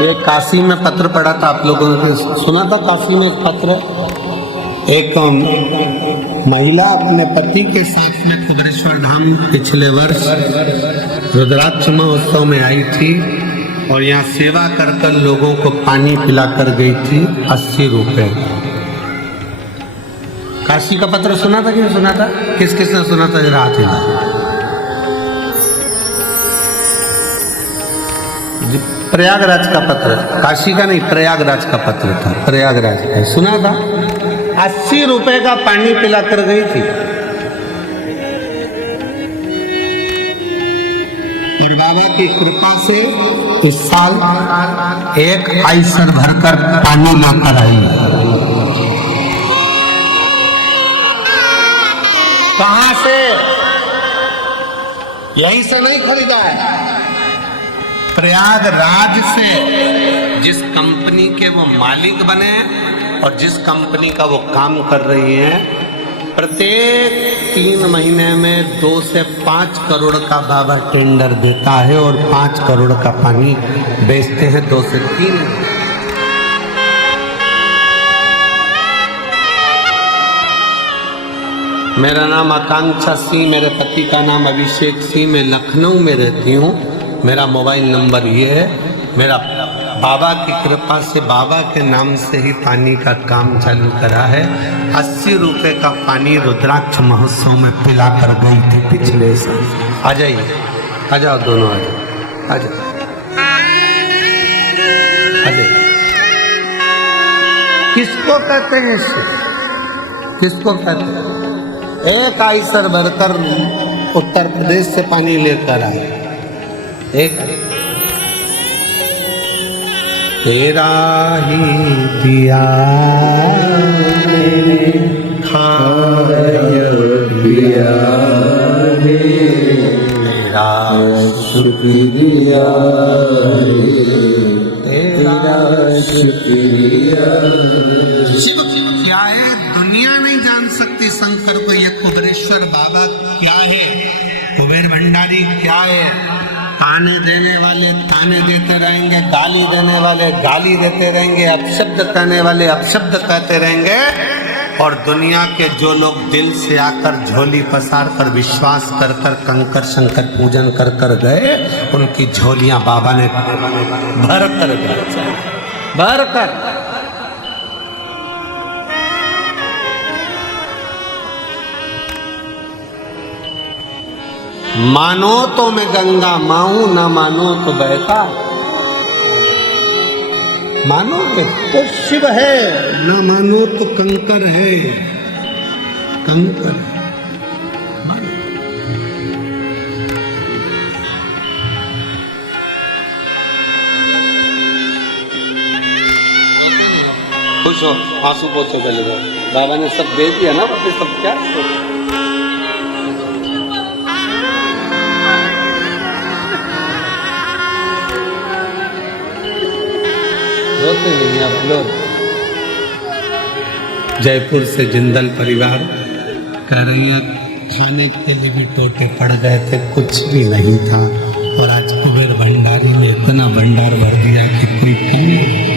एक काशी में पत्र पढ़ा था, आप लोगों ने सुना था? काशी में एक पत्र, एक महिला अपने पति के साथ में कुबेरेश्वर धाम पिछले वर्ष रुद्राक्ष महोत्सव में आई थी और यहाँ सेवा कर लोगों को पानी पिलाकर गई थी 80 रुपए। काशी का पत्र सुना था कि नहीं सुना था? किस किस ने सुना था? जरा हाथ हिलाओ। प्रयागराज का पत्र, काशी का नहीं, प्रयागराज का पत्र था, प्रयागराज का सुना था। 80 रुपए का पानी पिला कर गई थी और बाबा की कृपा से इस साल एक आइसर भरकर पानी लेकर आई। कहां से? यहीं से नहीं खरीदा है, प्रयागराज से। जिस कंपनी के वो मालिक बने और जिस कंपनी का वो काम कर रही हैं, प्रत्येक 3 महीने में 2 से 5 करोड़ का बाबा टेंडर देता है और 5 करोड़ का पानी बेचते हैं 2 से 3। मेरा नाम आकांक्षा सिंह, मेरे पति का नाम अभिषेक सिंह, मैं लखनऊ में रहती हूँ। मेरा मोबाइल नंबर ये है। मेरा बाबा की कृपा से बाबा के नाम से ही पानी का काम चालू करा है। 80 रुपए का पानी रुद्राक्ष महोत्सव में पिला कर गई थी पिछले साल। आ जाइए, आ जाओ, दोनों आ जाओ, आ जाओ, आ जाओ। किसको कहते हैं शिव? किसको कहते हैं? एक आइसर भरकर उत्तर प्रदेश से पानी लेकर आए। एक तेरा ही दिया दिया तेरा शुक्रिया, तेरा शुक्रिया। शिव क्या है दुनिया नहीं जान सकती शंकर को। ये कुबेरेश्वर बाबा क्या है, कुबेर भंडारी क्या है। ताने देने वाले ताने देते रहेंगे, गाली देने वाले गाली देते रहेंगे, अपशब्द कहने वाले अपशब्द कहते रहेंगे। और दुनिया के जो लोग दिल से आकर झोली पसार कर विश्वास कर कर कंकर शंकर पूजन कर कर गए, उनकी झोलियां बाबा ने भर कर भर कर। मानो तो मैं गंगा माऊं, ना मानो तो बहता। मानोगे तो शिव है, ना मानो तो कंकर है, कंकर। खुश हो, आंसू पोछे चले जाओ। बाबा ने सब दे दिया ना, बाकी सब क्या रोते नहीं आप लोग। जयपुर से जिंदल परिवार कह रही है खाने के लिए भी टोटे पड़ गए थे, कुछ भी नहीं था। और आज कुबेर भंडारी ने इतना भंडार भर दिया कि कोई कमी नहीं।